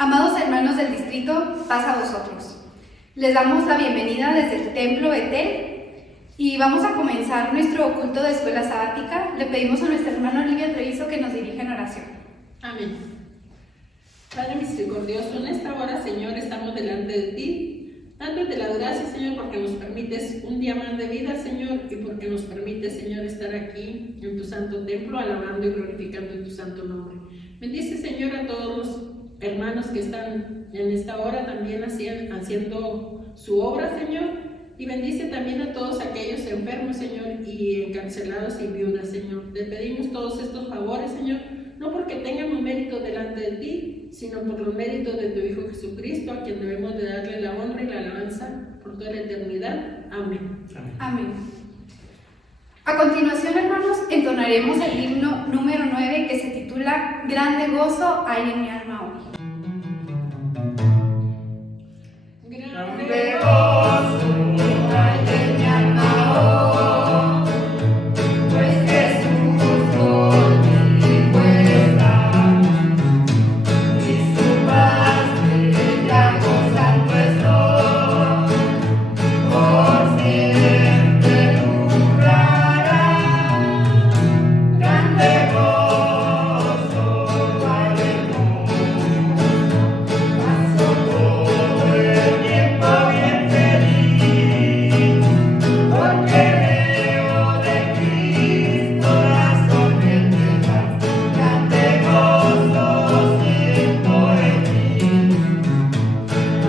Amados hermanos del distrito, paz a vosotros. Les damos la bienvenida desde el Templo Betel y vamos a comenzar nuestro culto de escuela sabática. Le pedimos a nuestra hermana Olivia Treviso que nos dirija en oración. Amén. Padre misericordioso, en esta hora, Señor, estamos delante de ti, dándote las gracias, Señor, porque nos permites un día más de vida, Señor, y porque nos permites, Señor, estar aquí en tu santo templo, alabando y glorificando en tu santo nombre. Bendice, Señor, a todos los hermanos que están en esta hora también haciendo su obra, Señor, y bendice también a todos aquellos enfermos, Señor, y encarcelados y viudas, Señor. Te pedimos todos estos favores, Señor, no porque tengamos mérito delante de ti, sino por los méritos de tu Hijo Jesucristo, a quien debemos de darle la honra y la alabanza por toda la eternidad. Amén. Amén. A continuación, hermanos, entonaremos el himno número 9 que se titula Grande gozo hay en mi alma hoy. Grande gozo hay en mi alma hoy, pues Jesús conmigo está, y su paz ya gozando estoy, por siempre durará. Grande gozo hay en paso todo el tiempo bien feliz, porque veo de Cristo las sorprendidas. Grande gozo siento en mí.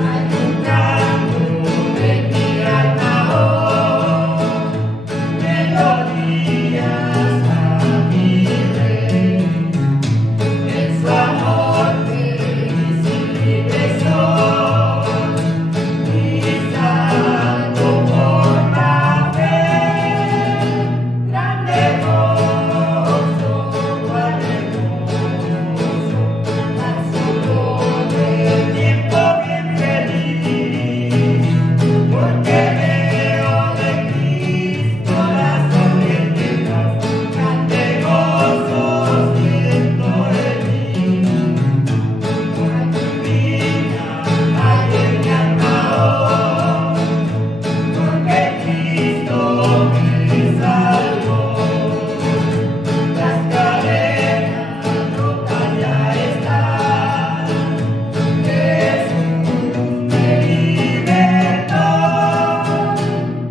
Hay un canto en mi alma hoy, melodías a mi Rey. En su amor feliz y libre soy, y salvo por la fe. Grande gozo, cuál hermoso, paso todo el tiempo bien feliz, porque veo de Cristo las sorprendidas. Grande gozo siento en mí. Vida hay en mi alma hoy, porque Cristo me salvó. Las cadenas rotas ya están, Jesús me libertó.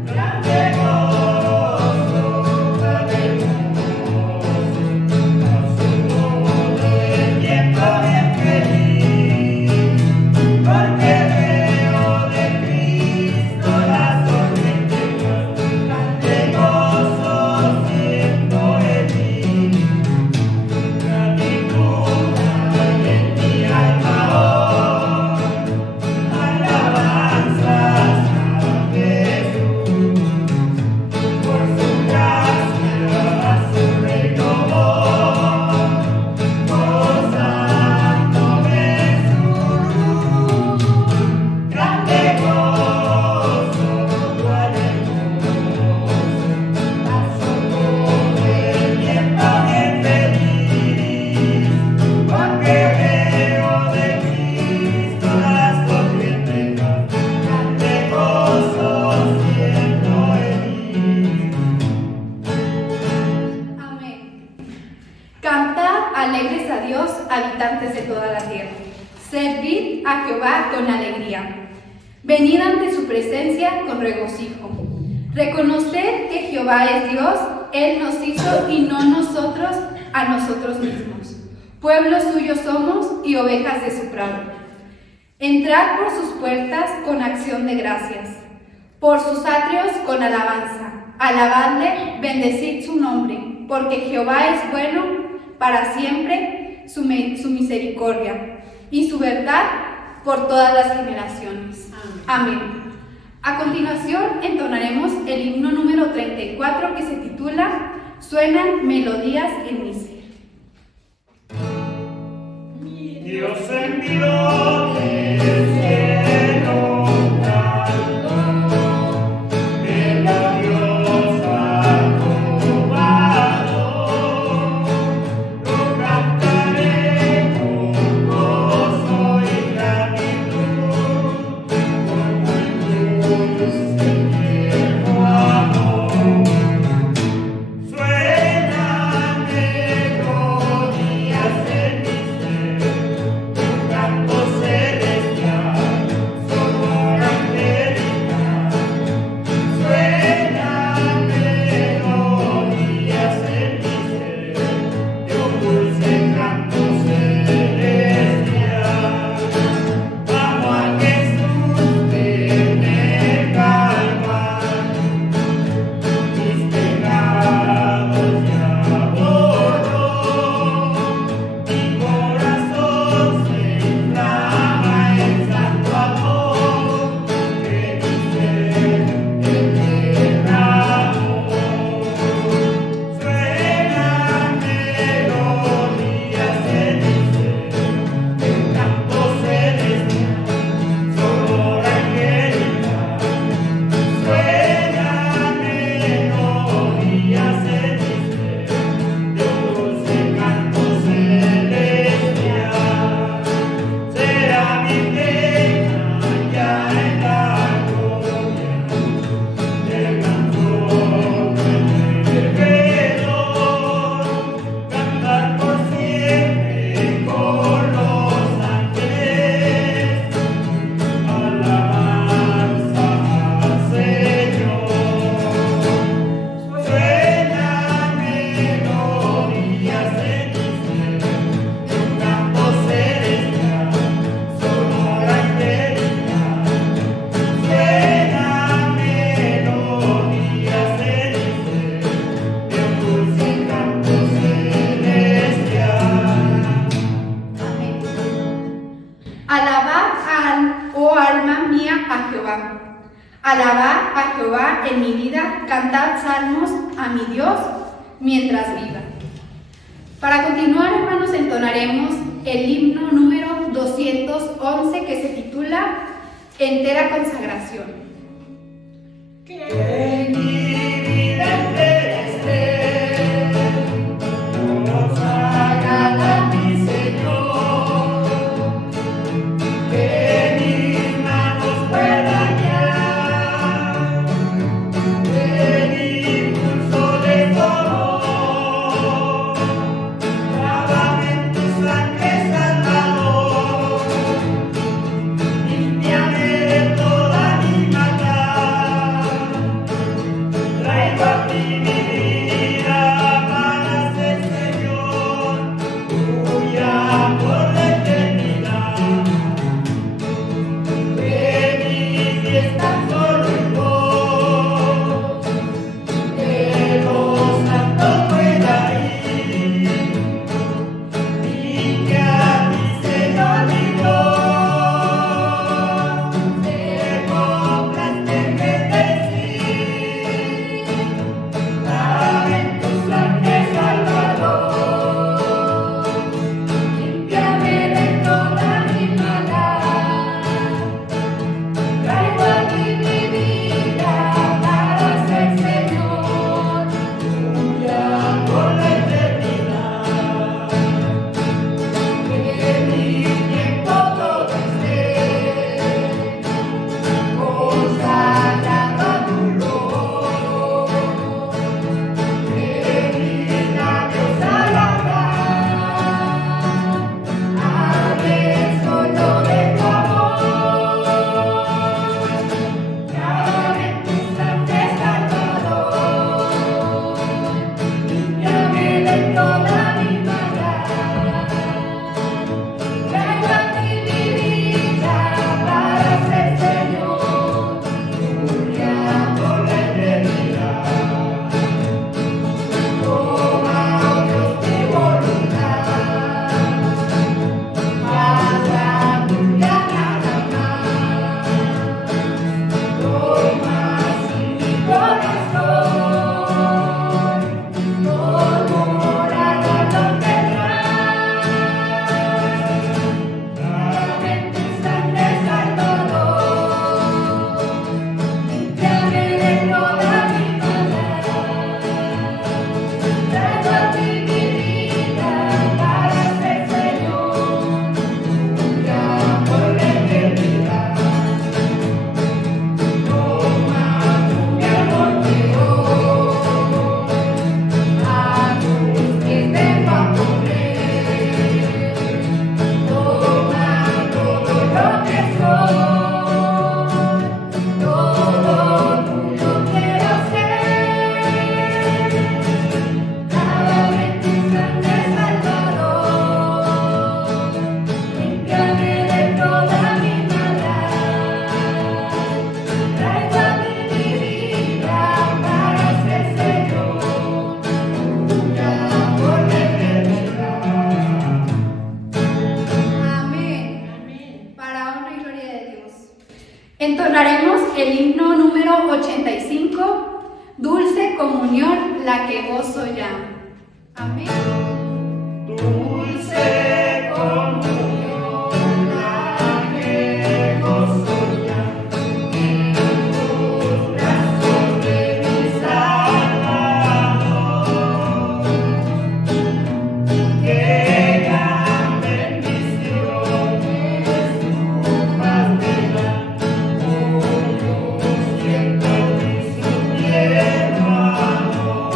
Grande gozo, tan hermoso, paso todo el tiempo bien feliz, porque veo de Cristo las sorprendidas. Grande gozo siento en mí. Gratitud hay en mi alma hoy, alabanzas a Jesús, por su gracia a su reino voy, gozándome su luz. Grande gozo, cuál hermoso, paso todo el tiempo bien feliz, porque veo de Cristo las sorprendidas. Grande gozo siento en mí. Amén. Cantad alegres a Dios, habitantes de toda la tierra. Servid a Jehová con alegría. Venid ante su presencia con regocijo. Reconoced que Jehová es Dios, Él nos hizo y no nosotros a nosotros mismos. Pueblo suyo somos y ovejas de su prado. Entrad por sus puertas con acción de gracias, por sus atrios con alabanza. Alabadle, bendecid su nombre, porque Jehová es bueno para siempre, su misericordia y su verdad por todas las generaciones. Amén. A continuación entonaremos el himno número 34 que se titula Suenan melodías en mi ser. Dios envió del cielo un canto, melodiosa trovador, lo cantaré con gozo y Alabad a Jehová en mi vida, cantad salmos a mi Dios mientras viva. Para continuar, hermanos, entonaremos el himno número 211 que se titula Entera Consagración. Que mi vida entera esté consagrada a mi Señor, que mis manos puedan guiar el impulso de tu amor. Lávame en tu sangre, Salvador, límpiame de toda mi maldad. Traigo a ti mi vida para ser Señor tuya por la eternidad. Que mi fiesta solo en vos, que los santos pueda ir, y que a ti, Señor mi Dios, te complaste en bendecir. Dame en tu sangre, Salvador, límpiame de toda mi maldad. Traigo a ti mi vida para ser Señor tuya por la eternidad. Que mi tiempo todo esté consagrado a tu luz. Que mis labios al hablar hablen solo de tu amor. Lávame en tu sangre, Salvador, límpiame de toda mi maldad. Traigo a ti mi vida para ser Señor tuya por la eternidad. Toma, oh Dios, mi voluntad, haz la tuya nada más. Toma así mi corazón, por morada lo tendrás. Dame en tu sangre, Salvador, límpiame de toda mi maldad. Traigo a ti mi vida para ser Señor tuya por la eternidad. Toma tu mi amor Dios, a tus pies vengo a poner. Toma todo lo que soy, todo tuyo quiero ser. Lávame en tu sangre, Salvador, límpiame de toda mi maldad. Traigo a ti mi vida para ser Señor tuya por la eternidad. Amén. Para honra y gloria de Dios. Entonaremos el himno número 85, Dulce Comunión, la que gozo ya. Amén. Dulce comunión, la que gozo ya, en tus brazos de mi Salvador. Qué gran bendición es tu paz me da, oh, yo siento mi tierno amor.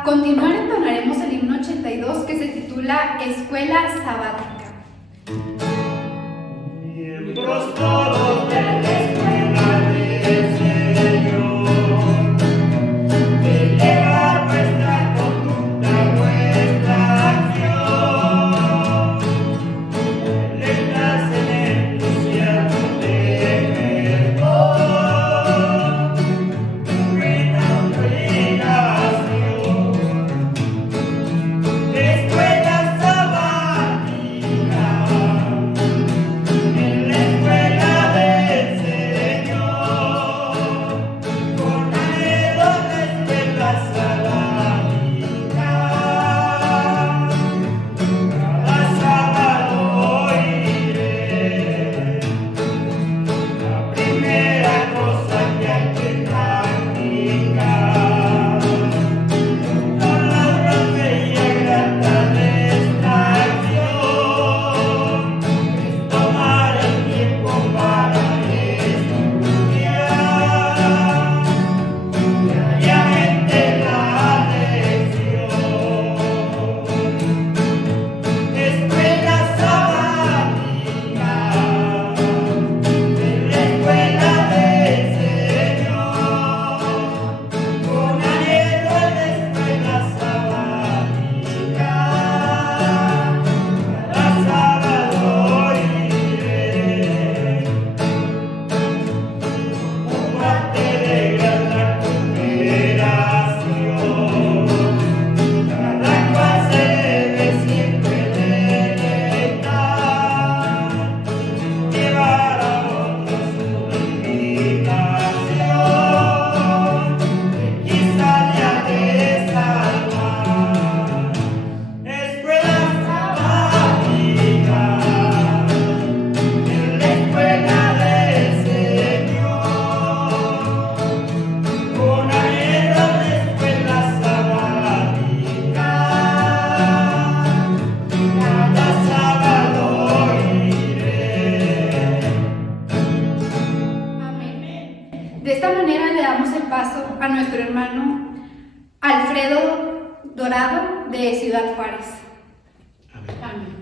A continuar entonaremos el himno 82 que se titula Escuela Sabática. Miembros todos de la escuela del Señor, de llevar vuestra conducta, vuestra acción, lentas en entusiasmo de perdón, buena obligación, de escuela sabática. En la escuela del Señor, con anhelo de escuela sabática, cada sábado iré. La primera cosa que hay que practicar, con la grande y grata distracción, tomar el tiempo para estudiar diariamente la lección. Escuela sabática, en la escuela del Señor, con anhelo en la escuela sabática, cada sábado iré. Como parte de gran cooperación, cada cual se debe siempre deleitar, llevar a otros su invitación, que quizá le ha de salvar. Escuela sabática, en la escuela del Señor, con anhelo de escuela sabática, cada sábado iré. Amén. De esta manera le damos el paso a nuestro hermano Alfredo Dorado de Ciudad Juárez. Amén.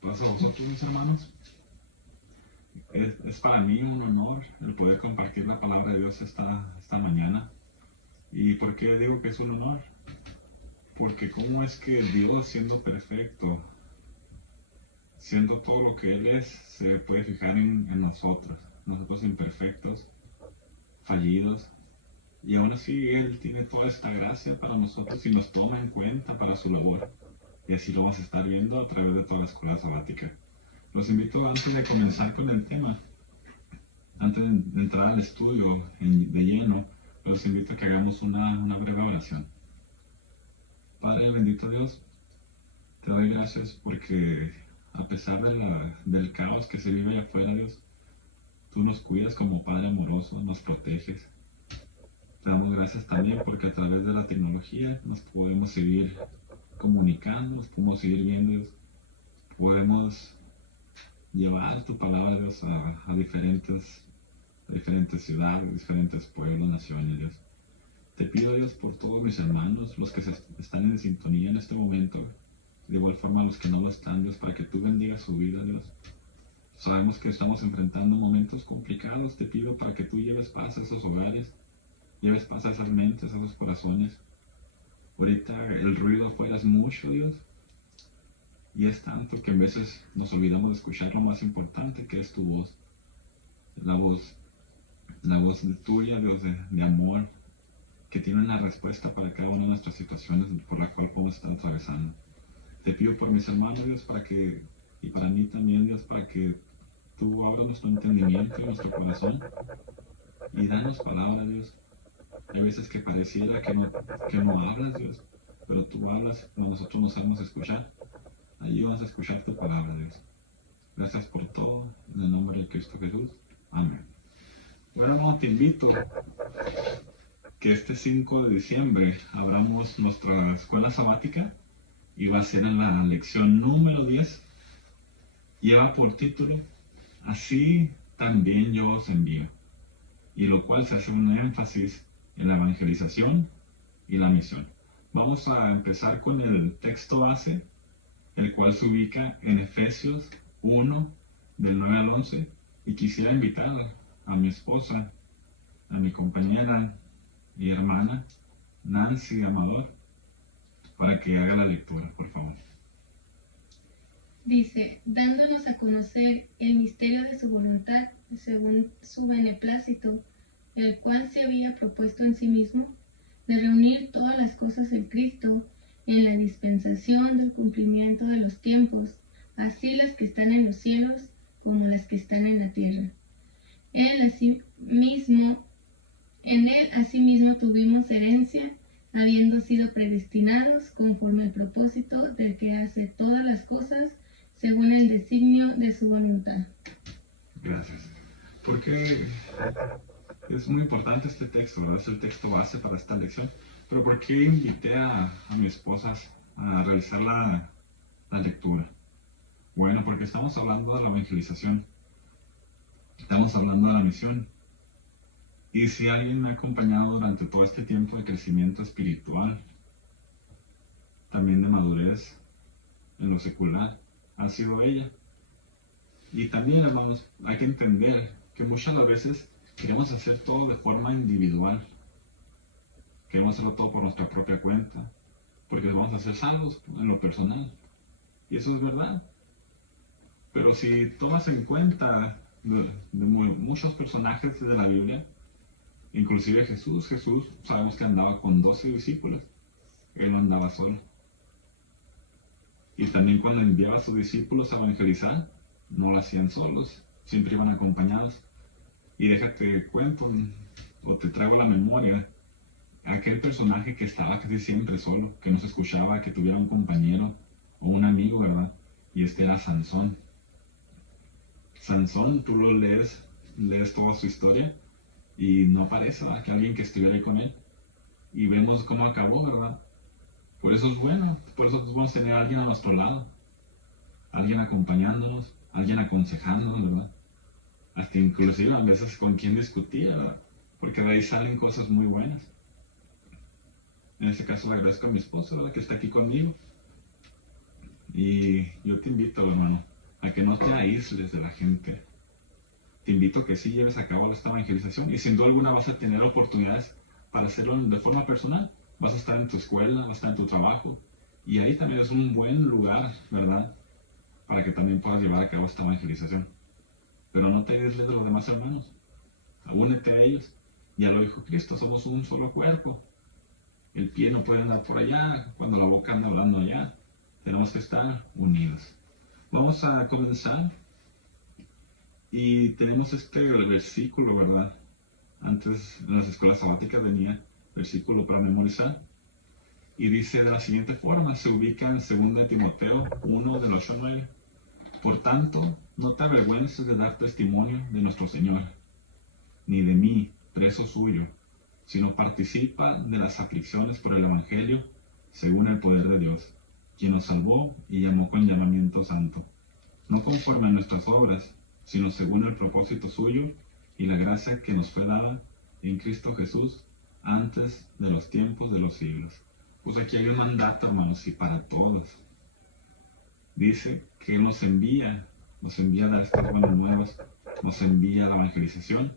Pues a vosotros, mis hermanos, es para mí un honor el poder compartir la palabra de Dios esta mañana. ¿Y por qué digo que es un honor? Porque cómo es que Dios, siendo perfecto, siendo todo lo que Él es, se puede fijar en nosotros imperfectos, fallidos, y aún así Él tiene toda esta gracia para nosotros y nos toma en cuenta para su labor. Y así lo vamos a estar viendo a través de toda la escuela sabática. Los invito, antes de comenzar con el tema, antes de entrar al estudio de lleno, los invito a que hagamos una breve oración. Padre bendito Dios, te doy gracias porque a pesar del caos que se vive allá afuera, Dios, tú nos cuidas como Padre amoroso, nos proteges. Te damos gracias también porque a través de la tecnología nos podemos seguir comunicando, nos podemos seguir viendo, Dios. Podemos llevar tu palabra, Dios, a diferentes ciudades, diferentes pueblos, naciones, Dios. Te pido, Dios, por todos mis hermanos, los que están en sintonía en este momento, de igual forma los que no lo están, Dios, para que tú bendigas su vida, Dios. Sabemos que estamos enfrentando momentos complicados, te pido para que tú lleves paz a esos hogares, lleves paz a esas mentes, a esos corazones. Ahorita el ruido afuera es mucho, Dios, y es tanto que a veces nos olvidamos de escuchar lo más importante, que es tu voz. La voz tuya, Dios, de amor, que tiene una respuesta para cada una de nuestras situaciones por la cual podemos estar atravesando. Te pido por mis hermanos, Dios, y para mí también, Dios, para que tú abras nuestro entendimiento y nuestro corazón y danos palabra, Dios. Hay veces que pareciera que no hablas, Dios, pero tú hablas cuando nosotros nos sabemos escuchar. Allí vamos a escuchar tu palabra, Dios. Gracias por todo. En el nombre de Cristo Jesús. Amén. Bueno, hermano, te invito que este 5 de diciembre abramos nuestra escuela sabática y va a ser en la lección número 10. Lleva por título, Así también yo os envío, y lo cual se hace un énfasis en la evangelización y la misión. Vamos a empezar con el texto base, el cual se ubica en Efesios 1, del 9 al 11, y quisiera invitar a mi esposa, a mi compañera y hermana, Nancy Amador, para que haga la lectura, por favor. Dice, dándonos a conocer el misterio de su voluntad, según su beneplácito, el cual se había propuesto en sí mismo, de reunir todas las cosas en Cristo, en la dispensación del cumplimiento de los tiempos, así las que están en los cielos como las que están en la tierra. En él asimismo tuvimos herencia, habiendo sido predestinados conforme al propósito del que hace todas las cosas según el designio de su voluntad. Gracias. Porque es muy importante este texto, ¿verdad? Es el texto base para esta lección. Pero ¿por qué invité a mi esposa a realizar la lectura? Bueno, porque estamos hablando de la evangelización. Estamos hablando de la misión. Y si alguien me ha acompañado durante todo este tiempo de crecimiento espiritual, también de madurez en lo secular, ha sido ella. Y también, hermanos, hay que entender que muchas de las veces queremos hacer todo de forma individual. Queremos hacerlo todo por nuestra propia cuenta, porque vamos a ser salvos en lo personal. Y eso es verdad. Pero si tomas en cuenta de muchos personajes de la Biblia, inclusive Jesús sabemos que andaba con 12 discípulos. Él no andaba solo. Y también cuando enviaba a sus discípulos a evangelizar, no lo hacían solos, siempre iban acompañados. Y déjate cuento, o te traigo a la memoria, aquel personaje que estaba casi siempre solo, que no se escuchaba, que tuviera un compañero o un amigo, ¿verdad? Y este era Sansón. Sansón, tú lo lees toda su historia, y no parece, ¿verdad?, que alguien que estuviera ahí con él. Y vemos cómo acabó, ¿verdad? Por eso es bueno tener a alguien a nuestro lado, alguien acompañándonos, alguien aconsejándonos, ¿verdad? Hasta inclusive a veces con quien discutir, ¿verdad? Porque de ahí salen cosas muy buenas. En este caso le agradezco a mi esposa, ¿verdad?, que está aquí conmigo. Y yo te invito, hermano, a que no te aísles de la gente. Te invito a que sí lleves a cabo esta evangelización, y sin duda alguna vas a tener oportunidades para hacerlo de forma personal. Vas a estar en tu escuela, vas a estar en tu trabajo, y ahí también es un buen lugar, ¿verdad?, para que también puedas llevar a cabo esta evangelización. Pero no te aísles de los demás hermanos, únete a ellos. Ya lo dijo Cristo, somos un solo cuerpo. El pie no puede andar por allá cuando la boca anda hablando allá. Tenemos que estar unidos. Vamos a comenzar, y tenemos el versículo, ¿verdad? Antes en las escuelas sabáticas venía versículo para memorizar, y dice de la siguiente forma, se ubica en 2 Timoteo 1, del 8 al 9. Por tanto, no te avergüences de dar testimonio de nuestro Señor, ni de mí, preso suyo, sino participa de las aflicciones por el Evangelio, según el poder de Dios, quien nos salvó y llamó con llamamiento santo, no conforme a nuestras obras, sino según el propósito suyo y la gracia que nos fue dada en Cristo Jesús antes de los tiempos de los siglos. Pues aquí hay un mandato, hermanos, y para todos. Dice que nos envía a dar estas buenas nuevas, nos envía a la evangelización,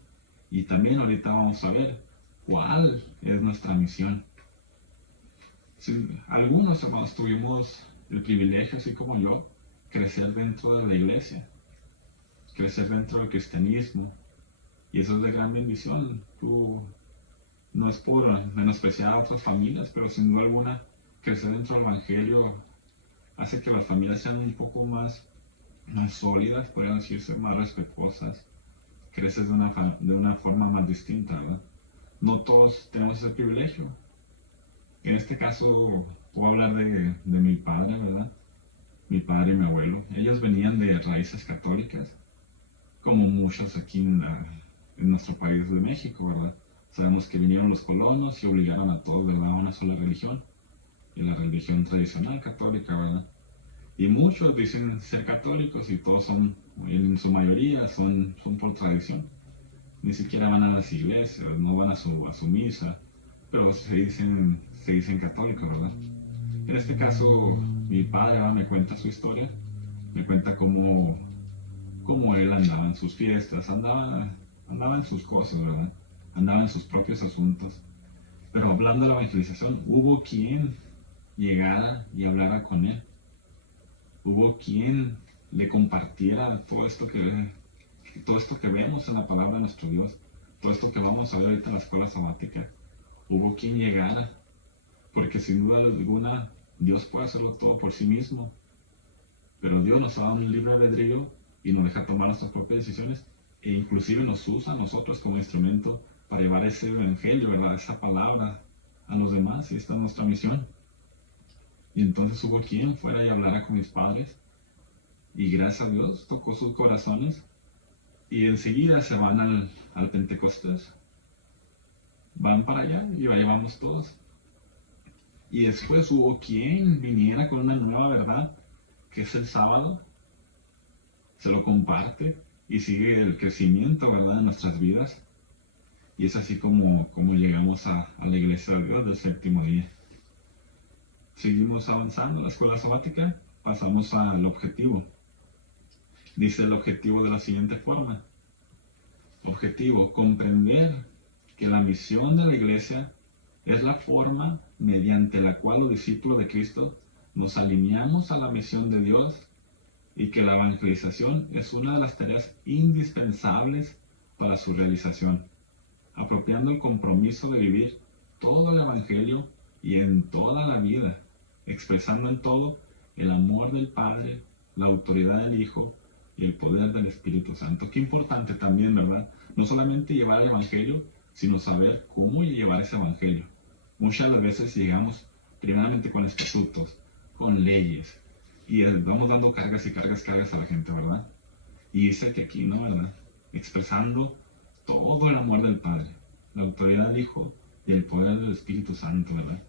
y también ahorita vamos a ver cuál es nuestra misión. Sí, algunos, hermanos, tuvimos el privilegio, así como yo, crecer dentro de la iglesia, crecer dentro del cristianismo, y eso es de gran bendición. No es por menospreciar a otras familias, pero sin duda alguna, crecer dentro del Evangelio hace que las familias sean un poco más sólidas, podría decirse, más respetuosas. Creces de una forma más distinta, ¿verdad? No todos tenemos ese privilegio. En este caso, puedo hablar de mi padre, ¿verdad? Mi padre y mi abuelo. Ellos venían de raíces católicas, como muchos aquí en nuestro país de México, ¿verdad? Sabemos que vinieron los colonos y obligaron a todos, ¿verdad?, a una sola religión, y la religión tradicional católica, ¿verdad? Y muchos dicen ser católicos y todos son, en su mayoría, son por tradición. Ni siquiera van a las iglesias, no van a su misa, pero se dicen católicos, ¿verdad? En este caso, mi padre, ¿verdad?, me cuenta su historia, me cuenta cómo él andaba en sus fiestas, andaba en sus cosas, ¿verdad? Andaba en sus propios asuntos. Pero hablando de la evangelización, hubo quien llegara y hablara con él. Hubo quien le compartiera todo esto que vemos en la palabra de nuestro Dios, todo esto que vamos a ver ahorita en la escuela sabática. Hubo quien llegara, porque sin duda alguna Dios puede hacerlo todo por sí mismo, pero Dios nos ha dado un libre albedrío y nos deja tomar nuestras propias decisiones, e inclusive nos usa a nosotros como instrumento para llevar ese evangelio, ¿verdad?, esa palabra a los demás, y esta es nuestra misión. Y entonces hubo quien fuera y hablara con mis padres, y gracias a Dios tocó sus corazones, y enseguida se van al Pentecostés, van para allá y allá vamos todos. Y después hubo quien viniera con una nueva verdad, que es el sábado, se lo comparte y sigue el crecimiento, ¿verdad?, en nuestras vidas. Y es así como llegamos a la iglesia de Dios del séptimo día. Seguimos avanzando en la escuela sabática, pasamos al objetivo. Dice el objetivo de la siguiente forma. Objetivo: comprender que la misión de la iglesia es la forma mediante la cual los discípulos de Cristo nos alineamos a la misión de Dios, y que la evangelización es una de las tareas indispensables para su realización, apropiando el compromiso de vivir todo el evangelio y en toda la vida, expresando en todo el amor del Padre, la autoridad del Hijo y el poder del Espíritu Santo. Qué importante también, ¿verdad? No solamente llevar el evangelio, sino saber cómo llevar ese evangelio. Muchas de las veces llegamos primeramente con estatutos, con leyes, y vamos dando cargas y cargas a la gente, ¿verdad? Y dice que aquí, ¿no?, ¿verdad?, expresando todo el amor del Padre, la autoridad del Hijo y el poder del Espíritu Santo, ¿verdad?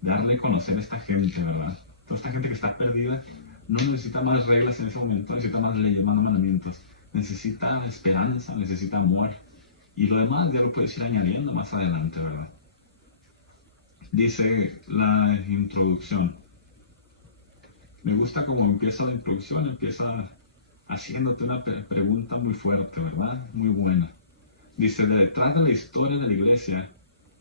Darle a conocer a esta gente, ¿verdad? Toda esta gente que está perdida no necesita más reglas en ese momento, necesita más leyes, más mandamientos, necesita esperanza, necesita amor, y lo demás ya lo puedes ir añadiendo más adelante, ¿verdad? Dice la introducción. Me gusta cómo empieza la introducción, empieza haciéndote una pregunta muy fuerte, ¿verdad? Muy buena. Dice: detrás de la historia de la iglesia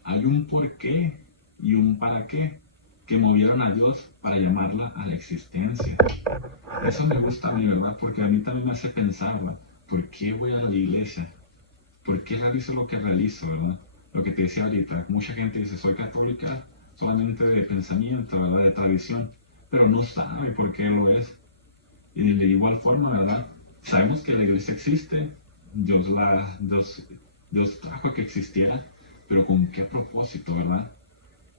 hay un porqué y un para qué que movieron a Dios para llamarla a la existencia. Eso me gusta a mí, ¿verdad? Porque a mí también me hace pensar, ¿verdad? ¿Por qué voy a la iglesia? ¿Por qué realizo lo que realizo, verdad? Lo que te decía ahorita, mucha gente dice: soy católica solamente de pensamiento, ¿verdad?, de tradición, pero no sabe por qué lo es. Y de igual forma, ¿verdad?, sabemos que la iglesia existe, Dios trajo a que existiera, pero ¿con qué propósito, verdad?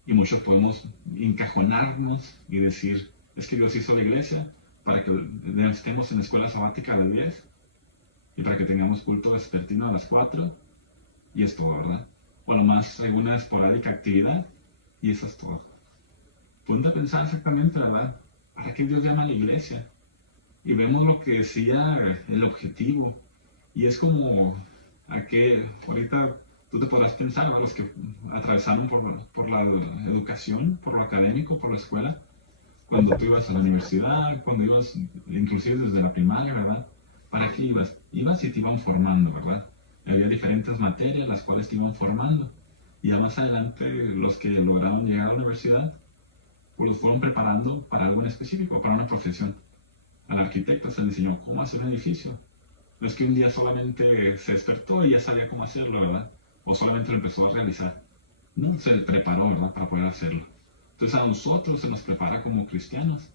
Y muchos podemos encajonarnos y decir: es que Dios hizo la iglesia para que estemos en la escuela sabática a las 10 y para que tengamos culto vespertino a las 4, y es todo, ¿verdad? O a lo más alguna esporádica actividad, y eso es todo. Ponte a pensar exactamente, ¿verdad? ¿Para qué Dios llama a la iglesia? Y vemos lo que decía el objetivo, y es como a que ahorita tú te podrás pensar, ¿verdad?, los que atravesaron por la educación, por lo académico, por la escuela, cuando tú ibas a la universidad, cuando ibas inclusive desde la primaria, ¿verdad? ¿Para qué ibas? Ibas y te iban formando, ¿verdad? Había diferentes materias las cuales te iban formando, y ya más adelante los que lograron llegar a la universidad, pues los fueron preparando para algo en específico, para una profesión. Al arquitecto se le enseñó cómo hacer un edificio. No es que un día solamente se despertó y ya sabía cómo hacerlo, ¿verdad? O solamente lo empezó a realizar. No, se le preparó, ¿verdad?, para poder hacerlo. Entonces a nosotros se nos prepara como cristianos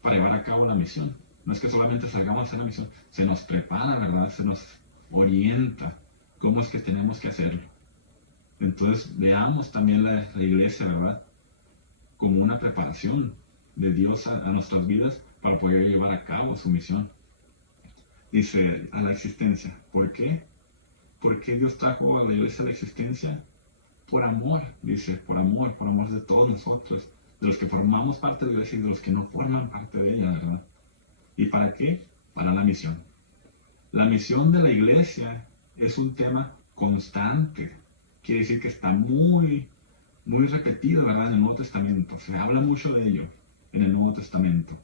para llevar a cabo la misión. No es que solamente salgamos a hacer la misión, se nos prepara, ¿verdad? Se nos orienta cómo es que tenemos que hacerlo. Entonces veamos también la iglesia, ¿verdad?, como una preparación de Dios a nuestras vidas para poder llevar a cabo su misión. dice, a la existencia. ¿Por qué? ¿Por qué Dios trajo a la iglesia a la existencia? Por amor, dice, por amor de todos nosotros, de los que formamos parte de la iglesia y de los que no forman parte de ella, ¿verdad? ¿Y para qué? Para la misión. La misión de la iglesia es un tema constante. Quiere decir que está muy repetido, ¿verdad? En el Nuevo Testamento. Se habla mucho de ello en el Nuevo Testamento.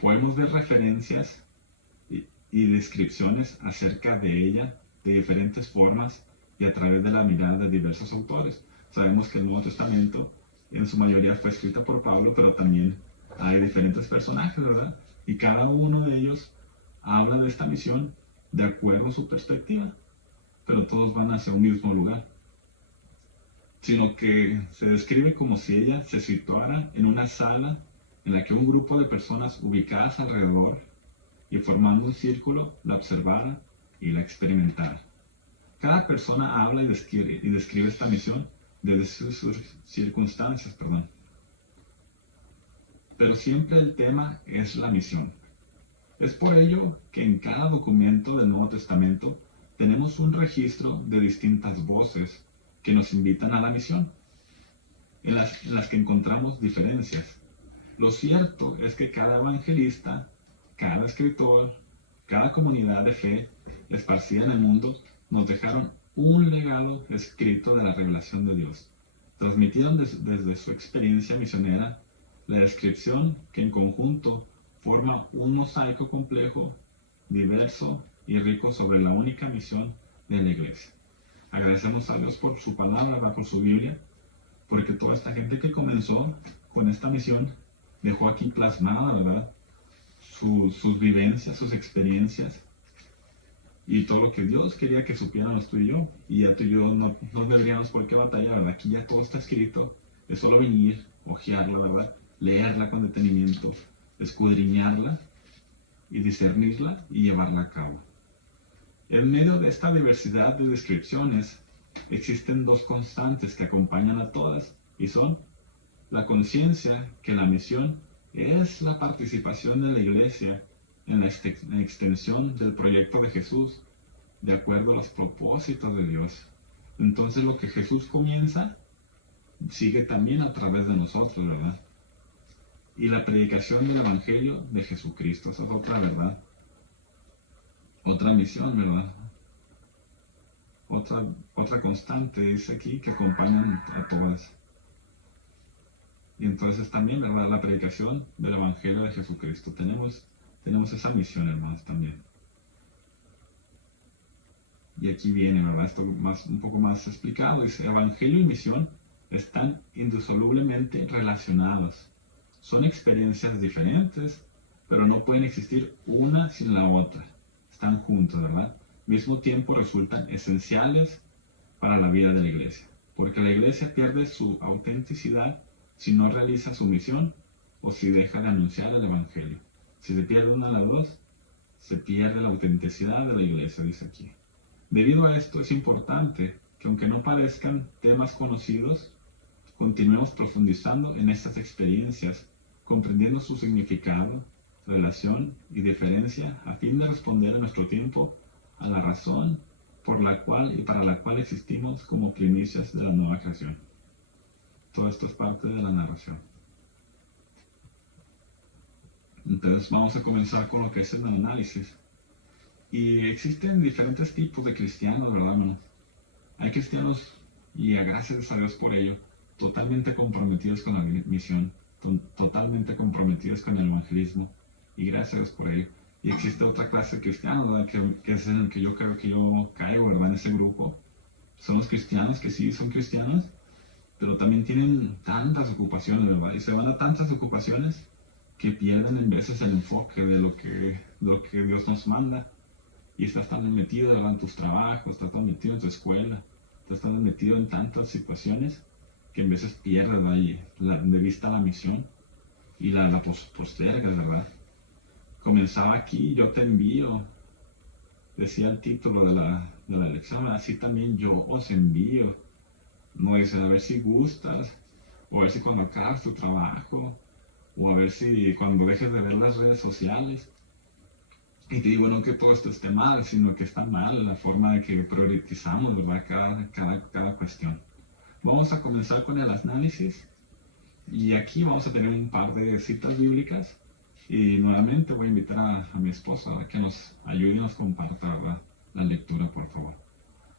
Podemos ver referencias y descripciones acerca de ella de diferentes formas y a través de la mirada de diversos autores. Sabemos que el Nuevo Testamento en su mayoría fue escrito por Pablo, pero también hay diferentes personajes, ¿verdad? Y cada uno de ellos habla de esta misión de acuerdo a su perspectiva, pero todos van hacia un mismo lugar. Sino que se describe como si ella se situara en una sala en la que un grupo de personas ubicadas alrededor y formando un círculo la observara y la experimentara. Cada persona habla y describe esta misión desde sus circunstancias, Pero siempre el tema es la misión. Es por ello que en cada documento del Nuevo Testamento tenemos un registro de distintas voces que nos invitan a la misión, en las que encontramos diferencias. Lo cierto es que cada evangelista, cada escritor, cada comunidad de fe esparcida en el mundo nos dejaron un legado escrito de la revelación de Dios. Transmitieron desde su experiencia misionera la descripción que en conjunto forma un mosaico complejo, diverso y rico sobre la única misión de la iglesia. Agradecemos a Dios por su palabra, por su Biblia, porque toda esta gente que comenzó con esta misión dejó aquí plasmada, ¿verdad? Sus vivencias, sus experiencias y todo lo que Dios quería que supiéramos tú y yo. Y ya tú y yo no deberíamos por qué batallar, ¿verdad? Aquí ya todo está escrito, es solo venir, hojearla, ¿verdad? Leerla con detenimiento, escudriñarla y discernirla y llevarla a cabo. En medio de esta diversidad de descripciones existen dos constantes que acompañan a todas y son la conciencia que la misión es la participación de la iglesia en la extensión del proyecto de Jesús de acuerdo a los propósitos de Dios. Entonces lo que Jesús comienza sigue también a través de nosotros, ¿verdad? Y la predicación del Evangelio de Jesucristo, esa es otra verdad. Otra misión, ¿verdad? Otra constante dice aquí que acompañan a todas. Y entonces también, ¿verdad? La predicación del Evangelio de Jesucristo. Tenemos esa misión, hermanos, también. Y aquí viene, ¿verdad? Esto un poco más explicado. Dice, Evangelio y misión están indisolublemente relacionados. Son experiencias diferentes, pero no pueden existir una sin la otra. Están juntos, ¿verdad? Al mismo tiempo resultan esenciales para la vida de la iglesia, porque la iglesia pierde su autenticidad si no realiza su misión o si deja de anunciar el Evangelio. Si se pierde una de las dos, se pierde la autenticidad de la iglesia, dice aquí. Debido a esto es importante que aunque no parezcan temas conocidos, continuemos profundizando en estas experiencias, comprendiendo su significado, relación y diferencia a fin de responder a nuestro tiempo a la razón por la cual y para la cual existimos como primicias de la nueva creación. Todo esto es parte de la narración. Entonces vamos a comenzar con lo que es el análisis. Y existen diferentes tipos de cristianos, ¿verdad, hermano? Hay cristianos, y gracias a Dios por ello, totalmente comprometidos con la misión, totalmente comprometidos con el evangelismo, y gracias a Dios por ello. Y existe otra clase de cristianos, ¿verdad? Que es en el que yo creo que yo caigo, ¿verdad? En ese grupo. Son los cristianos que sí son cristianos, pero también tienen tantas ocupaciones, ¿verdad? Y se van a tantas ocupaciones que pierden en veces el enfoque de lo que Dios nos manda. Y estás tan metido, ¿verdad? En tus trabajos, estás tan metido en tu escuela, estás tan metido en tantas situaciones que en veces pierdes de vista la misión y la postergas, ¿verdad? Comenzaba aquí, yo te envío, decía el título de la lección, así también yo os envío. No dice, a ver si gustas, o a ver si cuando acabas tu trabajo, o a ver si cuando dejes de ver las redes sociales, Y te digo, no que todo esto esté mal, sino que está mal la forma de que priorizamos, ¿verdad? Cada cuestión. Vamos a comenzar con el análisis y aquí vamos a tener un par de citas bíblicas y nuevamente voy a invitar a mi esposa a que nos ayude y nos comparta, ¿verdad? La lectura, por favor.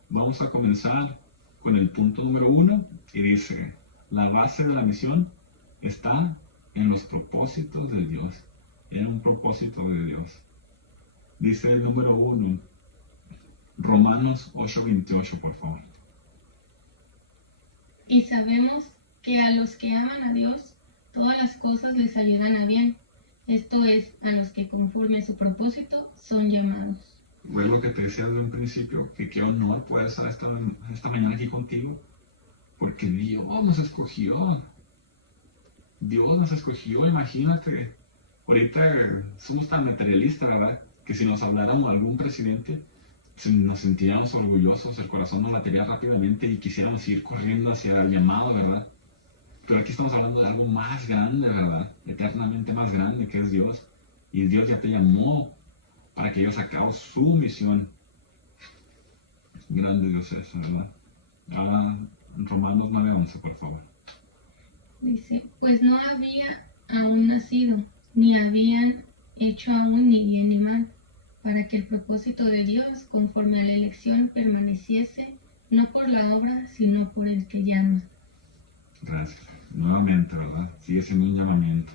Vamos a comenzar con el punto número 1 y dice, la base de la misión está en los propósitos de Dios, en un propósito de Dios. Dice el número 1, Romanos 8:28, por favor. Y sabemos que a los que aman a Dios, todas las cosas les ayudan a bien. Esto es, a los que conforme a su propósito son llamados. Fue lo que te decía desde un principio, que qué honor poder estar esta mañana aquí contigo, porque Dios nos escogió. Dios nos escogió, imagínate. Ahorita somos tan materialistas, ¿verdad? Que si nos habláramos de algún presidente, nos sentiríamos orgullosos, el corazón nos latiría rápidamente y quisiéramos ir corriendo hacia el llamado, ¿verdad? Pero aquí estamos hablando de algo más grande, ¿verdad? Eternamente más grande, que es Dios. Y Dios ya te llamó para que lleves a cabo su misión. Grande Dios es, ¿verdad? Ahora, Romanos 9:11, por favor. Dice, pues no había aún nacido, ni habían hecho aún ni bien ni mal, para que el propósito de Dios, conforme a la elección, permaneciese, no por la obra, sino por el que llama. Gracias. Nuevamente, ¿verdad? Sigue siendo un llamamiento.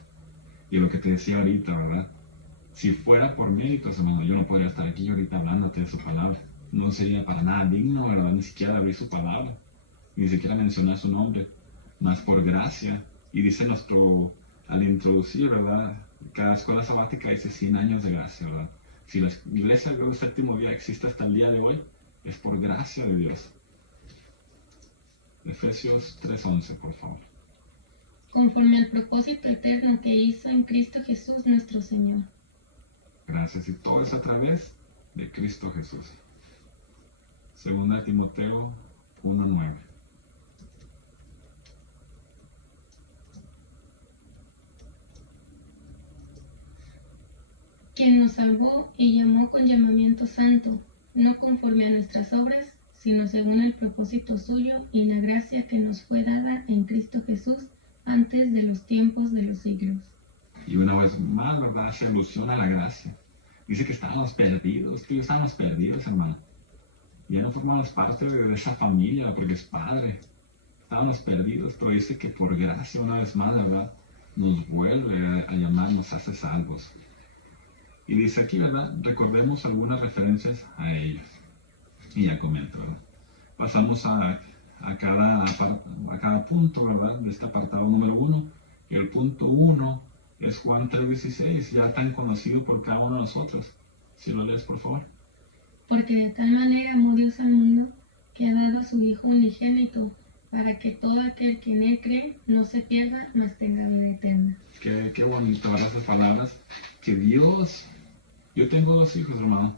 Y lo que te decía ahorita, ¿verdad? Si fuera por méritos, hermano, yo no podría estar aquí ahorita hablándote de su palabra. No sería para nada digno, ¿verdad? Ni siquiera abrir su palabra, ni siquiera mencionar su nombre, más por gracia. Y dice al introducir, ¿verdad? Cada escuela sabática dice 100 años de gracia, ¿verdad? Si la iglesia del séptimo día existe hasta el día de hoy, es por gracia de Dios. Efesios 3:11, por favor. Conforme al propósito eterno que hizo en Cristo Jesús nuestro Señor. Gracias. Y todo es a través de Cristo Jesús. Segunda de Timoteo 1:9. Quien nos salvó y llamó con llamamiento santo, no conforme a nuestras obras, sino según el propósito suyo y la gracia que nos fue dada en Cristo Jesús antes de los tiempos de los siglos. Y una vez más, ¿verdad? Se alusiona a la gracia. Dice que estábamos perdidos, hermano. Ya no formamos parte de esa familia porque es padre. Estábamos perdidos, pero dice que por gracia, una vez más, ¿verdad? Nos vuelve a llamar, nos hace salvos. Y dice aquí, ¿verdad? Recordemos algunas referencias a ellos. Y ya comento, ¿verdad? Pasamos a cada punto, ¿verdad? De este apartado número 1. Y el punto 1 es Juan 3:16, ya tan conocido por cada uno de nosotros. Si lo lees, por favor. Porque de tal manera amó Dios al mundo, que ha dado a su Hijo unigénito, para que todo aquel que en él cree no se pierda, mas tenga vida eterna. Qué bonito, ¿verdad? Esas palabras. Que Dios... Yo tengo 2 hijos, hermano.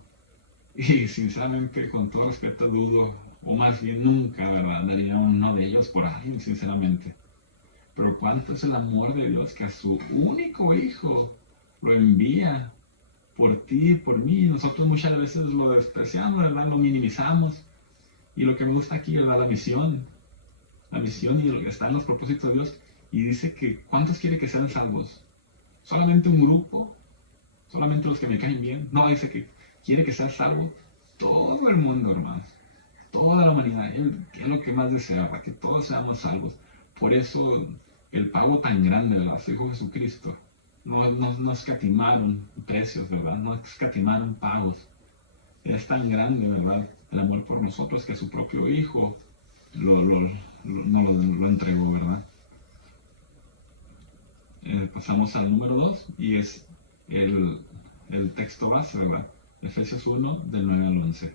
Y sinceramente, con todo respeto, dudo, o más bien nunca, ¿verdad? Daría uno de ellos por alguien, sinceramente. Pero cuánto es el amor de Dios que a su único hijo lo envía por ti y por mí. Nosotros muchas veces lo despreciamos, ¿verdad? Lo minimizamos. Y lo que me gusta aquí, ¿verdad? La misión y lo que está en los propósitos de Dios. Y dice que, ¿cuántos quiere que sean salvos? ¿Solamente un grupo? ¿Solamente los que me caen bien? No, dice que quiere que sea salvo todo el mundo, hermanos. Toda la humanidad. Él es lo que más desea, para que todos seamos salvos. Por eso el pago tan grande, ¿verdad? Su Hijo Jesucristo. No escatimaron precios, ¿verdad? No escatimaron pagos. Es tan grande, ¿verdad? El amor por nosotros que su propio Hijo lo entregó, ¿verdad? Pasamos al número 2 y es el texto base, ¿verdad? Efesios 1, del 9 al 11.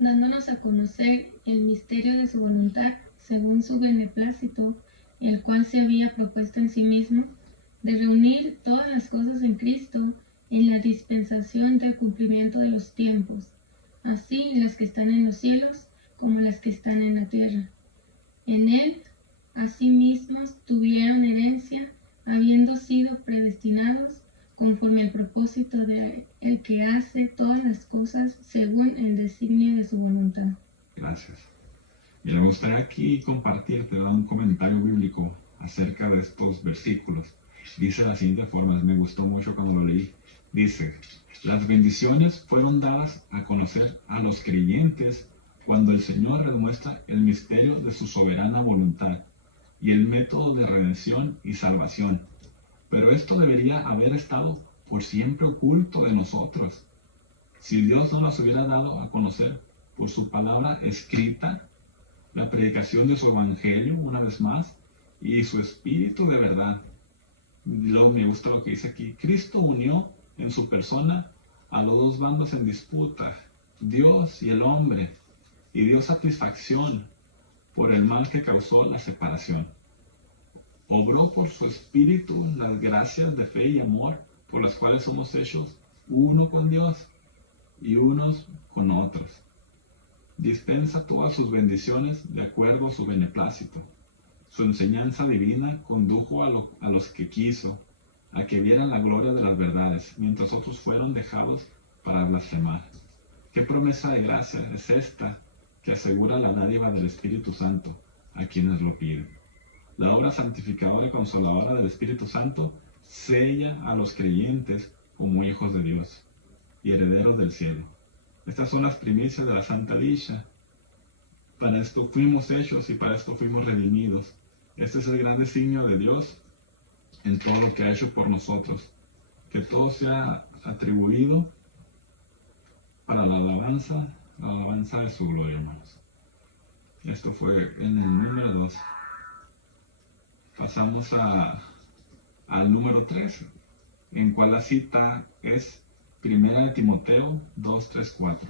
Dándonos a conocer el misterio de su voluntad, según su beneplácito, el cual se había propuesto en sí mismo, de reunir todas las cosas en Cristo, en la dispensación del cumplimiento de los tiempos, así las que están en los cielos como las que están en la tierra. En él, asimismo, tuvieron herencia, habiendo sido predestinados conforme al propósito de el que hace todas las cosas según el designio de su voluntad. Gracias. Mira, me gustaría aquí compartirte un comentario bíblico acerca de estos versículos. Dice de la siguiente forma, me gustó mucho cuando lo leí. Dice, las bendiciones fueron dadas a conocer a los creyentes cuando el Señor les muestra el misterio de su soberana voluntad y el método de redención y salvación. Pero esto debería haber estado por siempre oculto de nosotros. Si Dios no nos hubiera dado a conocer por su palabra escrita, la predicación de su evangelio, una vez más, y su espíritu de verdad. Luego me gusta lo que dice aquí. Cristo unió en su persona a los dos bandos en disputa, Dios y el hombre, y dio satisfacción por el mal que causó la separación. Obró por su espíritu las gracias de fe y amor por las cuales somos hechos uno con Dios y unos con otros. Dispensa todas sus bendiciones de acuerdo a su beneplácito. Su enseñanza divina condujo a los que quiso, a que vieran la gloria de las verdades, mientras otros fueron dejados para blasfemar. ¿Qué promesa de gracia es esta que asegura la dádiva del Espíritu Santo a quienes lo piden? La obra santificadora y consoladora del Espíritu Santo sella a los creyentes como hijos de Dios y herederos del cielo. Estas son las primicias de la Santa Licha. Para esto fuimos hechos y para esto fuimos redimidos. Este es el gran designio de Dios en todo lo que ha hecho por nosotros. Que todo sea atribuido para la alabanza de su gloria, hermanos. Esto fue en el número 2. Pasamos al número 3, en cual la cita es 1 Timoteo 2, 3, 4.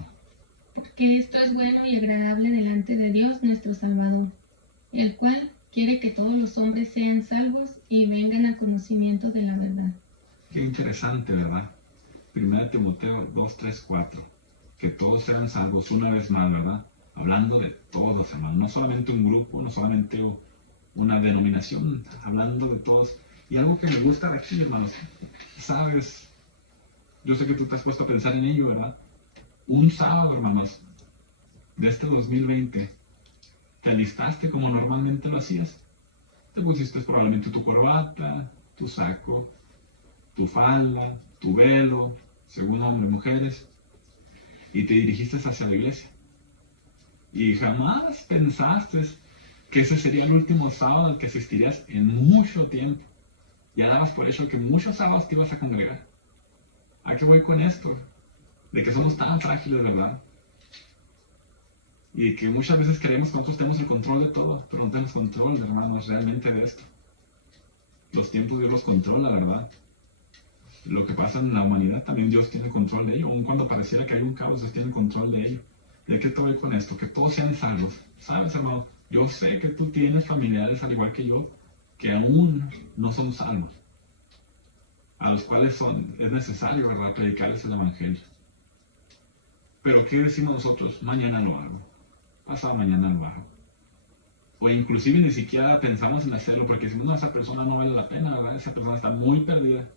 Porque esto es bueno y agradable delante de Dios nuestro Salvador, el cual quiere que todos los hombres sean salvos y vengan a conocimiento de la verdad. Qué interesante, ¿verdad? 1 Timoteo 2, 3, 4. Que todos sean salvos, una vez más, ¿verdad? Hablando de todos, hermanos. No solamente un grupo, no solamente una denominación, hablando de todos. Y algo que me gusta de aquí, hermanos, sabes, yo sé que tú te has puesto a pensar en ello, ¿verdad? Un sábado, hermanos, de este 2020, te alistaste como normalmente lo hacías. Te pusiste probablemente tu corbata, tu saco, tu falda, tu velo, según hombres y mujeres, y te dirigiste hacia la iglesia. Y jamás pensaste que ese sería el último sábado al que asistirías en mucho tiempo. Ya dabas por hecho que muchos sábados te ibas a congregar. ¿A qué voy con esto? De que somos tan frágiles, ¿verdad? Y que muchas veces creemos que nosotros tenemos el control de todo, pero no tenemos control, hermanos, realmente de esto. Los tiempos Dios los controla, ¿verdad? Lo que pasa en la humanidad también Dios tiene el control de ello. Aun cuando pareciera que hay un caos, Dios tiene el control de ello. ¿De qué te voy con esto? Que todos sean salvos. ¿Sabes, hermano? Yo sé que tú tienes familiares, al igual que yo, que aún no son salvos, a los cuales es necesario, ¿verdad?, predicarles el Evangelio. Pero ¿qué decimos nosotros? Mañana lo hago, pasado mañana lo hago. O inclusive ni siquiera pensamos en hacerlo porque decimos, no, esa persona no vale la pena, ¿verdad? Esa persona está muy perdida.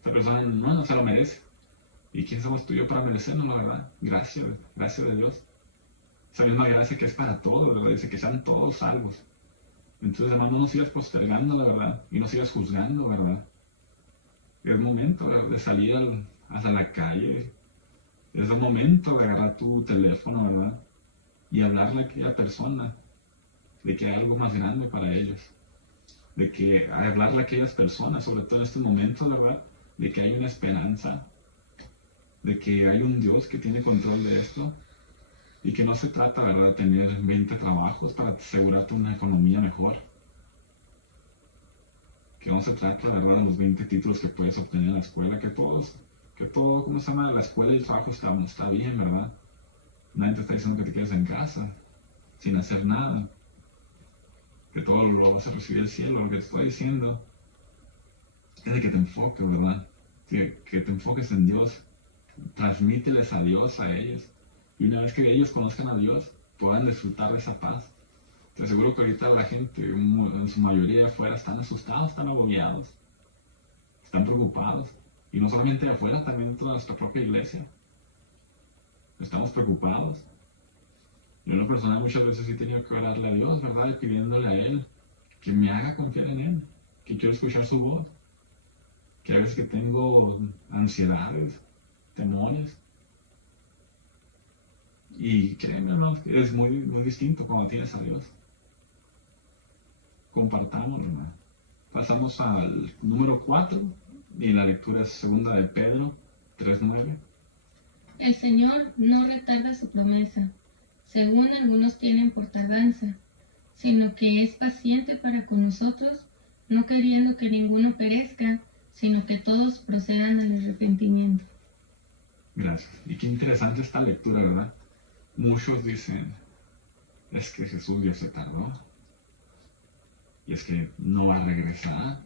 Esa persona no se lo merece. ¿Y quién somos tú y yo para merecernos, la verdad? Gracias de Dios. Esa misma gracia que es para todos, ¿verdad? Dice que sean todos salvos. Entonces, hermano, no sigas postergando, la verdad, y no sigas juzgando, ¿verdad? Es momento, ¿verdad?, de salir hacia la calle. Es el momento de agarrar tu teléfono, ¿verdad?, y hablarle a aquella persona de que hay algo más grande para ellos. De que hablarle a aquellas personas, sobre todo en estos momentos, ¿verdad?, de que hay una esperanza, de que hay un Dios que tiene control de esto, y que no se trata, ¿verdad?, de tener 20 trabajos para asegurarte una economía mejor. Que no se trata, ¿verdad?, de los 20 títulos que puedes obtener en la escuela, que todo, ¿cómo se llama?, la escuela y el trabajo está bien, ¿verdad? Nadie te está diciendo que te quedes en casa, sin hacer nada, que todo lo vas a recibir del cielo. Lo que te estoy diciendo es de que te enfoques, ¿verdad? Que te enfoques en Dios, transmíteles a Dios a ellos. Y una vez que ellos conozcan a Dios, puedan disfrutar de esa paz. Te aseguro que ahorita la gente, en su mayoría de afuera, están asustados, están agobiados, están preocupados. Y no solamente afuera, también dentro de nuestra propia iglesia. Estamos preocupados. Yo en lo personal muchas veces sí he tenido que orarle a Dios, ¿verdad? Y pidiéndole a Él que me haga confiar en Él, que quiero escuchar su voz, que a veces que tengo ansiedades, temores. Y créeme, hermanos, que es muy, muy distinto cuando tienes a Dios. Compartamos, ¿verdad? Pasamos al número 4 y la lectura es segunda de Pedro 3:9. El Señor no retarda su promesa, según algunos tienen por tardanza, sino que es paciente para con nosotros, no queriendo que ninguno perezca, sino que todos procedan al arrepentimiento. Gracias. Y qué interesante esta lectura, ¿verdad? Muchos dicen, es que Jesús ya se tardó. Y es que no va a regresar.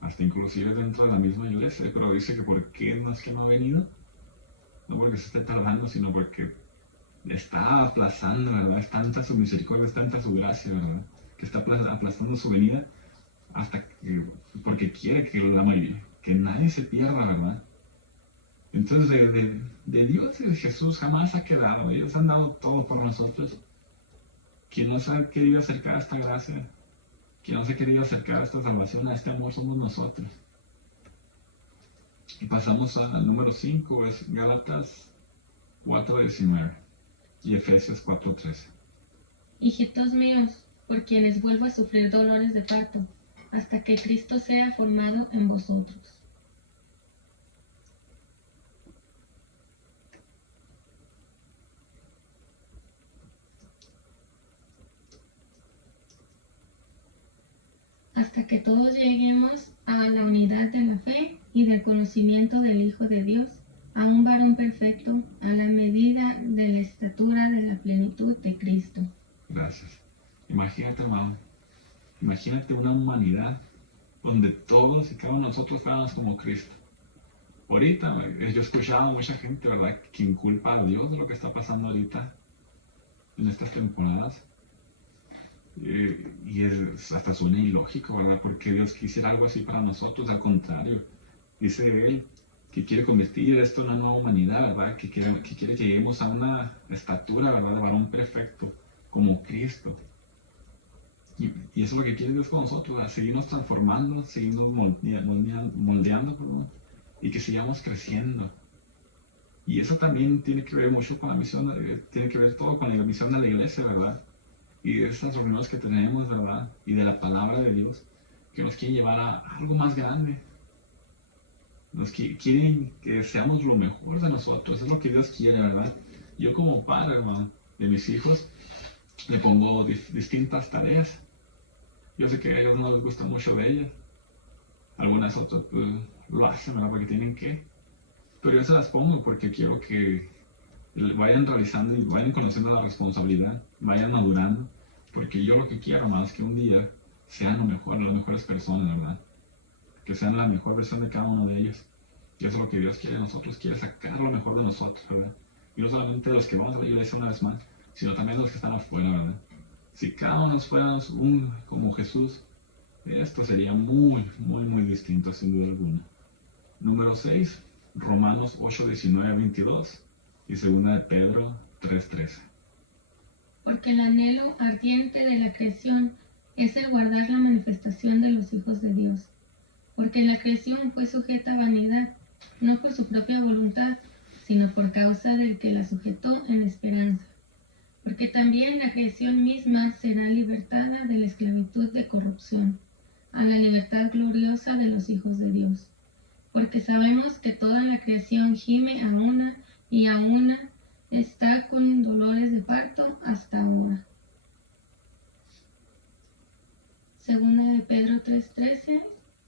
Hasta inclusive dentro de la misma iglesia. Pero dice que ¿por qué no es que no ha venido? No porque se esté tardando, sino porque está aplazando, ¿verdad? Es tanta su misericordia, es tanta su gracia, ¿verdad? Que está aplazando su venida hasta que, porque quiere que nadie se pierda, ¿verdad? Entonces de Dios y de Jesús jamás ha quedado. Ellos han dado todo por nosotros. Quien nos ha querido acercar a esta gracia, quien nos ha querido acercar a esta salvación, a este amor, somos nosotros. Y pasamos al número 5, es Gálatas 4:19 y Efesios 4:13. Hijitos míos, por quienes vuelvo a sufrir dolores de parto, hasta que Cristo sea formado en vosotros. Hasta que todos lleguemos a la unidad de la fe y del conocimiento del Hijo de Dios, a un varón perfecto, a la medida de la estatura de la plenitud de Cristo. Gracias. Imagínate, hermano, imagínate una humanidad donde todos y cada uno de nosotros fuéramos como Cristo. Ahorita, yo he escuchado a mucha gente, ¿verdad?, que inculpa a Dios de lo que está pasando ahorita en estas temporadas. Y hasta suena ilógico, ¿verdad? Porque Dios quisiera algo así para nosotros. Al contrario, dice Él que quiere convertir esto en una nueva humanidad, ¿verdad? Que quiere que lleguemos a una estatura, ¿verdad?, de varón perfecto, como Cristo. Y eso es lo que quiere Dios con nosotros, ¿verdad? Seguirnos transformando, seguirnos moldeando, perdón, y que sigamos creciendo. Y eso también tiene que ver mucho con la misión, tiene que ver todo con la misión de la iglesia, ¿verdad? Y de estas reuniones que tenemos, ¿verdad? Y de la palabra de Dios, que nos quiere llevar a algo más grande. Nos quieren que seamos lo mejor de nosotros. Eso es lo que Dios quiere, ¿verdad? Yo como padre, hermano, de mis hijos, le pongo distintas tareas. Yo sé que a ellos no les gusta mucho de ellas. Algunas otras pues, lo hacen, ¿verdad? Porque tienen que. Pero yo se las pongo porque quiero que vayan realizando y vayan conociendo la responsabilidad, vayan madurando, porque yo lo que quiero, hermano, es que un día sean lo mejor, las mejores personas, ¿verdad? Que sean la mejor versión de cada uno de ellos. Y eso es lo que Dios quiere de nosotros, quiere sacar lo mejor de nosotros, ¿verdad? Y no solamente de los que vamos a la iglesia una vez más, sino también de los que están afuera, ¿verdad? Si cada uno fuera como Jesús, esto sería muy, muy, muy distinto, sin duda alguna. Número 6, Romanos 8:19-22 y segunda de Pedro 3:13. Porque el anhelo ardiente de la creación es el guardar la manifestación de los hijos de Dios. Porque la creación fue sujeta a vanidad, no por su propia voluntad, sino por causa del que la sujetó en esperanza. Porque también la creación misma será libertada de la esclavitud de corrupción, a la libertad gloriosa de los hijos de Dios. Porque sabemos que toda la creación gime a una y a una está con dolores de parto hasta ahora. Segunda de Pedro 3:13,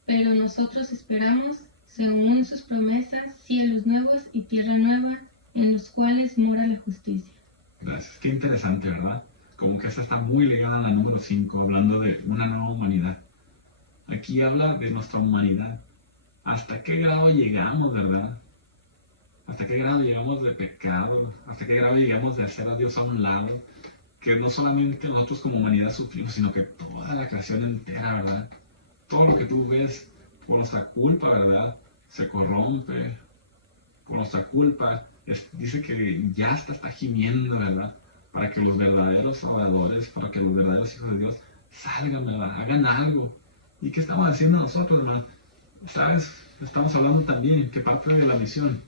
pero nosotros esperamos, según sus promesas, cielos nuevos y tierra nueva, en los cuales mora la justicia. Gracias. Qué interesante, ¿verdad? Como que esta está muy ligada a la número 5, hablando de una nueva humanidad. Aquí habla de nuestra humanidad. ¿Hasta qué grado llegamos, verdad? ¿Hasta qué grado llegamos de pecado? ¿Hasta qué grado llegamos de hacer a Dios a un lado? Que no solamente nosotros como humanidad sufrimos, sino que toda la creación entera, ¿verdad? Todo lo que tú ves por nuestra culpa, ¿verdad? se corrompe por nuestra culpa, dice que ya está gimiendo, ¿verdad? Para que los verdaderos adoradores, para que los verdaderos hijos de Dios salgan, ¿verdad? Hagan algo. ¿Y qué estamos haciendo nosotros, hermano? ¿Sabes? Estamos hablando también que parte de la misión,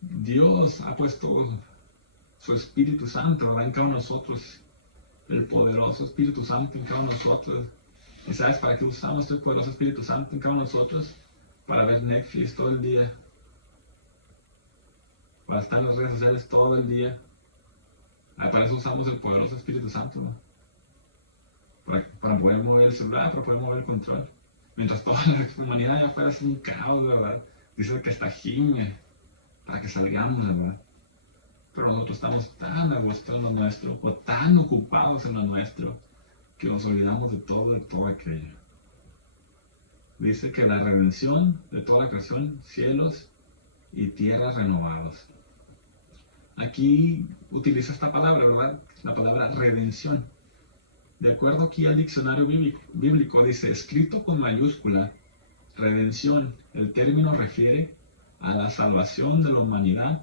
Dios ha puesto su Espíritu Santo, ¿verdad? En cada uno de nosotros, el poderoso Espíritu Santo en cada uno de nosotros. ¿Y sabes para qué usamos este poderoso Espíritu Santo en cada uno de nosotros? Para ver Netflix todo el día, para estar en las redes sociales todo el día. Para eso usamos el poderoso Espíritu Santo, ¿no? Para poder mover el celular, para poder mover el control. Mientras toda la humanidad ya afuera es un caos, ¿verdad? Dice que está gime para que salgamos, ¿verdad? Pero nosotros estamos tan a gusto en lo nuestro, o tan ocupados en lo nuestro, que nos olvidamos de todo aquello. Dice que la redención de toda la creación, cielos y tierras renovados. Aquí utiliza esta palabra, ¿verdad? La palabra redención. De acuerdo aquí al diccionario bíblico, dice, escrito con mayúscula, redención. El término refiere a la salvación de la humanidad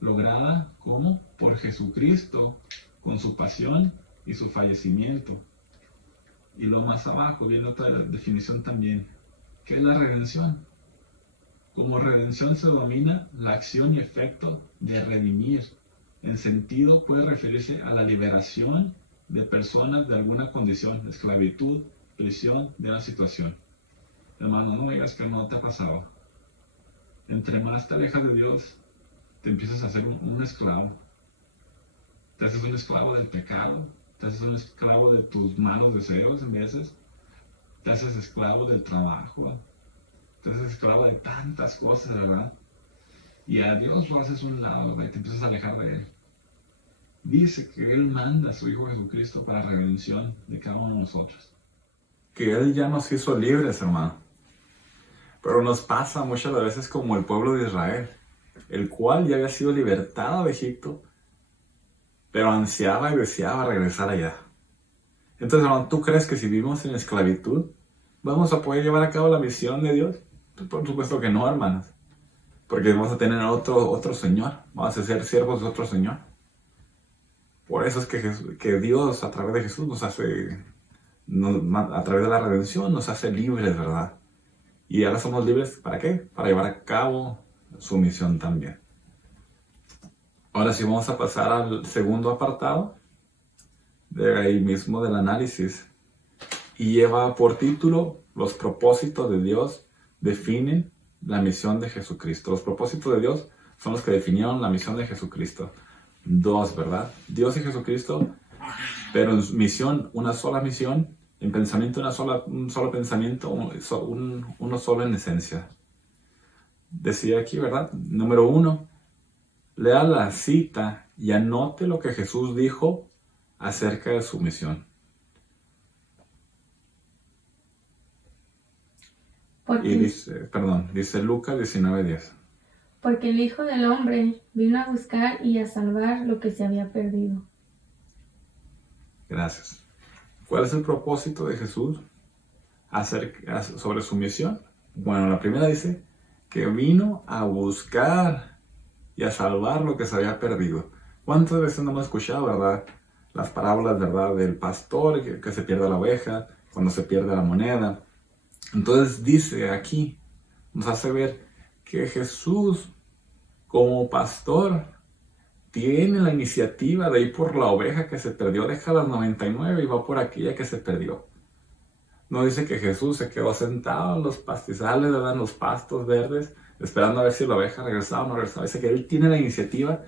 lograda como por Jesucristo, con su pasión y su fallecimiento. Y lo más abajo viene otra definición también. ¿Qué es la redención? Como redención se domina la acción y efecto de redimir. En sentido puede referirse a la liberación de personas de alguna condición, esclavitud, prisión, de una situación. Hermano, no digas que no te ha pasado. Entre más te alejas de Dios, te empiezas a hacer un esclavo. Te haces un esclavo del pecado, te haces un esclavo de tus malos deseos en veces, te haces esclavo del trabajo, te haces esclavo de tantas cosas, ¿verdad? Y a Dios lo haces un lado, ¿verdad? Y te empiezas a alejar de Él. Dice que Él manda a su Hijo Jesucristo para la redención de cada uno de nosotros. Que Él ya nos hizo libres, hermano. Pero nos pasa muchas veces como el pueblo de Israel, el cual ya había sido libertado de Egipto, pero ansiaba y deseaba regresar allá. Entonces, hermano, ¿tú crees que si vivimos en esclavitud, vamos a poder llevar a cabo la misión de Dios? Pues por supuesto que no, hermanos. Porque vamos a tener otro Señor, vamos a ser siervos de otro Señor. Por eso es que Dios a través de Jesús nos hace, a través de la redención nos hace libres, ¿verdad? Y ahora somos libres, ¿para qué? Para llevar a cabo su misión también. Ahora sí vamos a pasar al segundo apartado, de ahí mismo del análisis. Y lleva por título, los propósitos de Dios definen la misión de Jesucristo. Los propósitos de Dios son los que definieron la misión de Jesucristo. Dos, ¿verdad? Dios y Jesucristo, pero en misión, una sola misión, en pensamiento, un solo pensamiento, uno solo en esencia. Decía aquí, ¿verdad? Número 1, lea la cita y anote lo que Jesús dijo acerca de su misión. Y dice Lucas 19:10. Porque el Hijo del Hombre vino a buscar y a salvar lo que se había perdido. Gracias. ¿Cuál es el propósito de Jesús sobre su misión? Bueno, la primera dice que vino a buscar y a salvar lo que se había perdido. ¿Cuántas veces no hemos escuchado, verdad? Las parábolas, ¿verdad? Del pastor que se pierde la oveja, cuando se pierde la moneda. Entonces dice aquí, nos hace ver que Jesús, como pastor, tiene la iniciativa de ir por la oveja que se perdió, deja las 99 y va por aquella que se perdió. No dice que Jesús se quedó sentado en los pastizales, ¿verdad? En los pastos verdes, esperando a ver si la oveja regresaba o no regresaba. Dice que Él tiene la iniciativa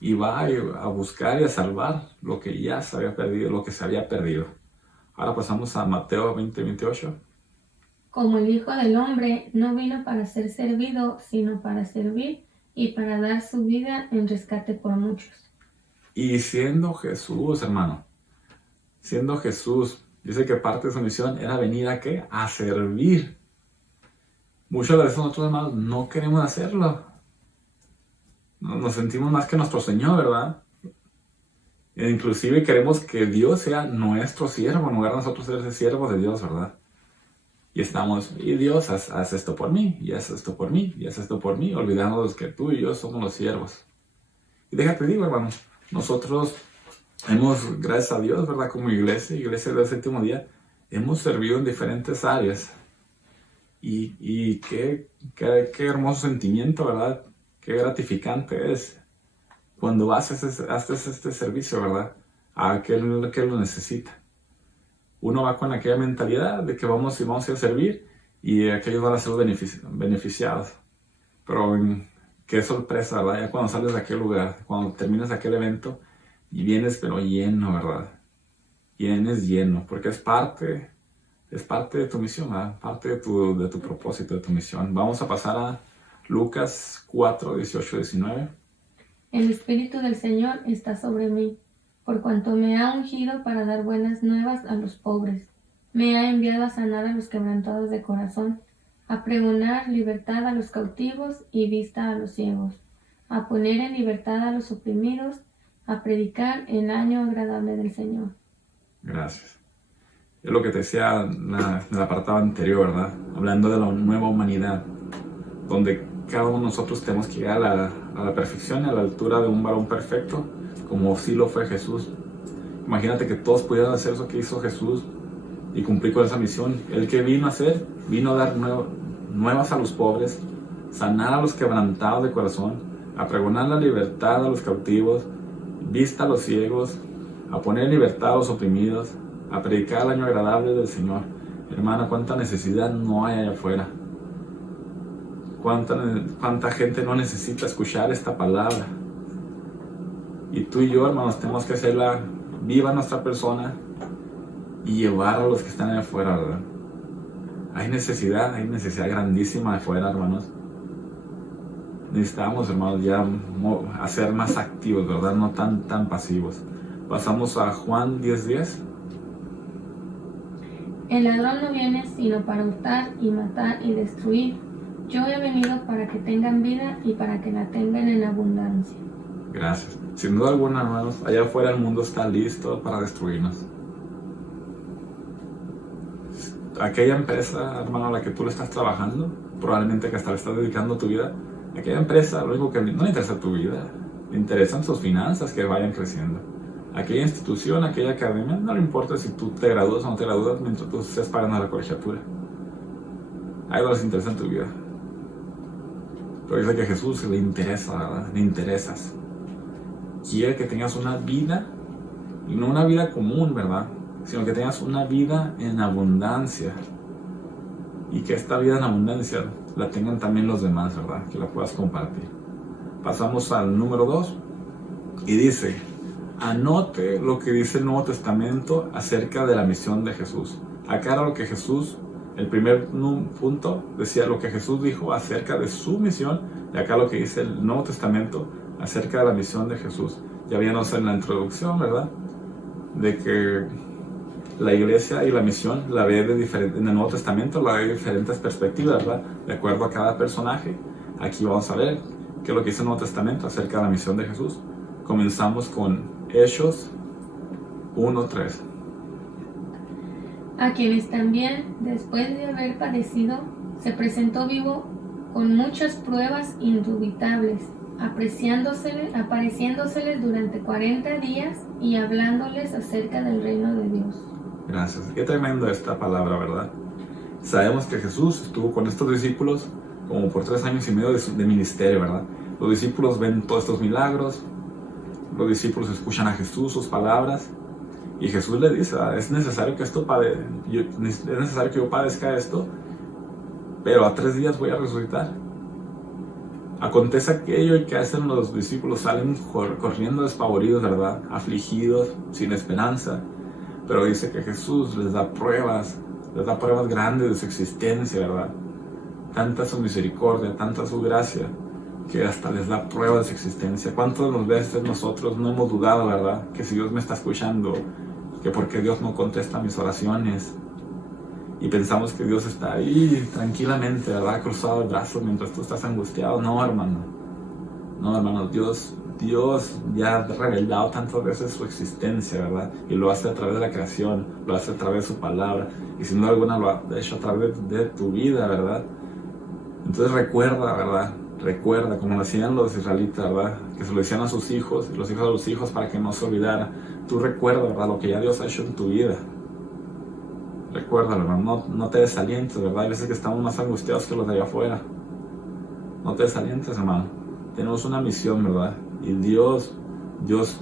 y va a buscar y a salvar lo que ya se había perdido, lo que se había perdido. Ahora pasamos a Mateo 20:28. Como el Hijo del Hombre no vino para ser servido, sino para servir y para dar su vida en rescate por muchos. Y siendo Jesús, hermano, siendo Jesús, dice que parte de su misión era venir ¿a qué? A servir. Muchas veces nosotros, hermanos, no queremos hacerlo. Nos sentimos más que nuestro Señor, ¿verdad? E inclusive queremos que Dios sea nuestro siervo, en lugar de nosotros ser siervos de Dios, ¿verdad? Y y Dios, haz esto por mí, y haz esto por mí, y haz esto por mí, olvidándonos que tú y yo somos los siervos. Y déjate digo, hermano, nosotros hemos, gracias a Dios, ¿verdad? Como iglesia del séptimo día, hemos servido en diferentes áreas. Y qué hermoso sentimiento, ¿verdad? Qué gratificante es cuando haces este servicio, ¿verdad? A aquel que lo necesita. Uno va con aquella mentalidad de que vamos a ir a servir y aquellos van a ser beneficiados. Pero qué sorpresa, ¿verdad? Ya cuando sales de aquel lugar, cuando terminas aquel evento y vienes pero lleno, ¿verdad? Vienes lleno, porque es parte de tu misión, ¿verdad? Parte de tu propósito, de tu misión. Vamos a pasar a Lucas 4, 18, 19. El Espíritu del Señor está sobre mí, por cuanto me ha ungido para dar buenas nuevas a los pobres. Me ha enviado a sanar a los quebrantados de corazón, a pregonar libertad a los cautivos y vista a los ciegos, a poner en libertad a los oprimidos, a predicar el año agradable del Señor. Gracias. Es lo que te decía en el apartado anterior, ¿verdad? Hablando de la nueva humanidad, donde cada uno de nosotros tenemos que llegar a la perfección, a la altura de un varón perfecto, como sí lo fue Jesús. Imagínate que todos pudieran hacer eso que hizo Jesús y cumplir con esa misión. El que vino a hacer, vino a dar nuevas a los pobres, sanar a los quebrantados de corazón, a pregonar la libertad a los cautivos, vista a los ciegos, a poner en libertad a los oprimidos, a predicar el año agradable del Señor. Hermana, cuánta necesidad no hay allá afuera. Cuánta gente no necesita escuchar esta palabra. Y tú y yo, hermanos, tenemos que hacerla viva nuestra persona y llevar a los que están allá afuera, ¿verdad? Hay necesidad grandísima afuera, hermanos. Necesitamos, hermanos, ya hacer más activos, ¿verdad? No tan pasivos. Pasamos a Juan 10:10. El ladrón no viene sino para hurtar y matar y destruir. Yo he venido para que tengan vida y para que la tengan en abundancia. Gracias. Sin duda alguna, hermanos, allá afuera el mundo está listo para destruirnos. Aquella empresa, hermano, a la que tú le estás trabajando, probablemente que hasta le estás dedicando tu vida, aquella empresa, lo único que no le interesa tu vida, le interesan sus finanzas que vayan creciendo. Aquella institución, aquella academia, no le importa si tú te gradúas o no te gradúas mientras tú estés pagando la colegiatura. A ellos les interesa en tu vida. Pero dice que a Jesús le interesa, ¿verdad? Le interesas. Quiere que tengas una vida, y no una vida común, ¿verdad? Sino que tengas una vida en abundancia. Y que esta vida en abundancia la tengan también los demás, ¿verdad? Que la puedas compartir. Pasamos al número 2 y dice: anote lo que dice el Nuevo Testamento acerca de la misión de Jesús. Acá era lo que Jesús, el primer punto, decía lo que Jesús dijo acerca de su misión, y acá lo que dice el Nuevo Testamento acerca de la misión de Jesús. Ya habíamos en la introducción, ¿verdad? De que la iglesia y la misión la ve en el Nuevo Testamento, la ve de diferentes perspectivas, ¿verdad? De acuerdo a cada personaje. Aquí vamos a ver qué es lo que dice el Nuevo Testamento acerca de la misión de Jesús. Comenzamos con Hechos 1:3. A quienes también, después de haber padecido, se presentó vivo con muchas pruebas indubitables, apareciéndoseles durante 40 días y hablándoles acerca del reino de Dios. Gracias. Qué tremendo esta palabra, ¿verdad? Sabemos que Jesús estuvo con estos discípulos como por 3 años y medio de ministerio, ¿verdad? Los discípulos ven todos estos milagros, los discípulos escuchan a Jesús, sus palabras, y Jesús le dice: es necesario que yo padezca esto, pero a 3 días voy a resucitar. Acontece aquello y que hacen los discípulos, salen corriendo despavoridos, ¿verdad? Afligidos, sin esperanza. Pero dice que Jesús les da pruebas grandes de su existencia, ¿verdad? Tanta su misericordia, tanta su gracia, que hasta les da pruebas de su existencia. ¿Cuántas veces nosotros no hemos dudado, verdad? Que si Dios me está escuchando, que por qué Dios no contesta mis oraciones. Y pensamos que Dios está ahí tranquilamente, ¿verdad? Cruzado de brazos mientras tú estás angustiado. No, hermano. No, hermanos, Dios ya ha revelado tantas veces su existencia, ¿verdad? Y lo hace a través de la creación, lo hace a través de su palabra, y sin duda alguna lo ha hecho a través de tu vida, ¿verdad? Entonces recuerda, ¿verdad? Recuerda, como lo decían los israelitas, ¿verdad? Que se lo decían a sus hijos, y los hijos a los hijos, para que no se olvidara. Tú recuerda, ¿verdad? Lo que ya Dios ha hecho en tu vida. Recuérdalo, hermano, no te desalientes, ¿verdad? Hay veces que estamos más angustiados que los de allá afuera. No te desalientes, hermano. Tenemos una misión, ¿verdad? Y Dios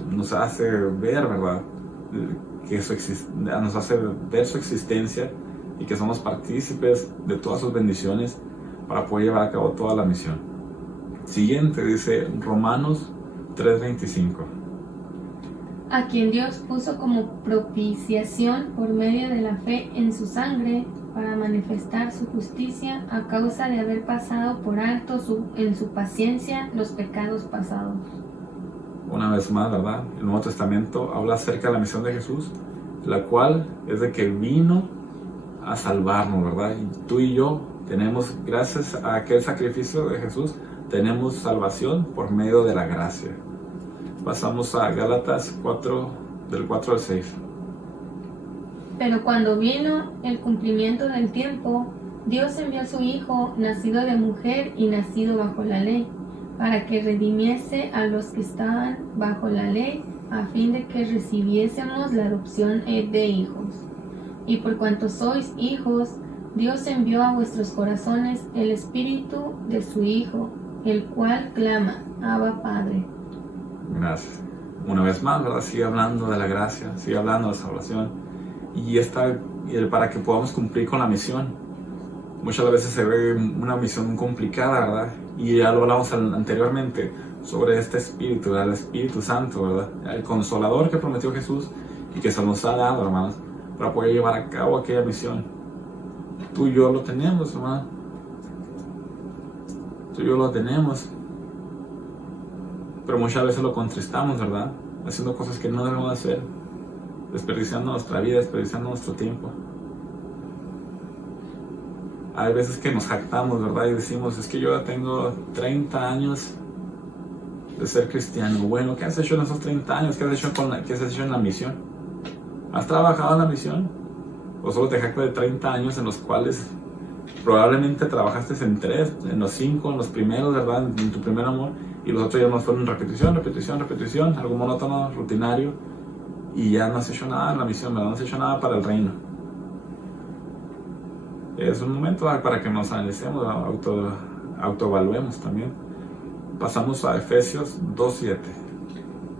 nos hace ver, ¿verdad? Nos hace ver su existencia y que somos partícipes de todas sus bendiciones para poder llevar a cabo toda la misión. Siguiente, dice Romanos 3:25. A quien Dios puso como propiciación por medio de la fe en su sangre, para manifestar su justicia a causa de haber pasado por alto en su paciencia los pecados pasados. Una vez más, ¿verdad? El Nuevo Testamento habla acerca de la misión de Jesús, la cual es de que vino a salvarnos, ¿verdad? Y tú y yo tenemos, gracias a aquel sacrificio de Jesús, tenemos salvación por medio de la gracia. Pasamos a Gálatas 4, del 4 al 6. Pero cuando vino el cumplimiento del tiempo, Dios envió a su Hijo, nacido de mujer y nacido bajo la ley, para que redimiese a los que estaban bajo la ley, a fin de que recibiésemos la adopción de hijos. Y por cuanto sois hijos, Dios envió a vuestros corazones el Espíritu de su Hijo, el cual clama, Abba Padre. Gracias. Una vez más, ¿verdad? Sigue hablando de la gracia, sigue hablando de la salvación. Y para que podamos cumplir con la misión. Muchas veces se ve una misión complicada, ¿verdad? Y ya lo hablamos anteriormente sobre este Espíritu, ¿verdad? El Espíritu Santo, ¿verdad? El Consolador que prometió Jesús y que se nos ha dado, hermanos, para poder llevar a cabo aquella misión. Tú y yo lo tenemos, hermano. Tú y yo lo tenemos. Pero muchas veces lo contristamos, ¿verdad? Haciendo cosas que no debemos hacer. Desperdiciando nuestra vida, desperdiciando nuestro tiempo. Hay veces que nos jactamos, ¿verdad? Y decimos, es que yo ya tengo 30 años de ser cristiano. Bueno, ¿qué has hecho en esos 30 años? ¿Qué has hecho en la misión? ¿Has trabajado en la misión? ¿O solo te jactas de 30 años en los cuales probablemente trabajaste en los 5, en los primeros, ¿verdad? En tu primer amor, y los otros ya no fueron repetición, algo monótono, rutinario, y ya no has hecho nada en la misión, ¿verdad? No has hecho nada para el reino. Es un momento para que nos analicemos, autoevaluemos también. Pasamos a Efesios 2:7.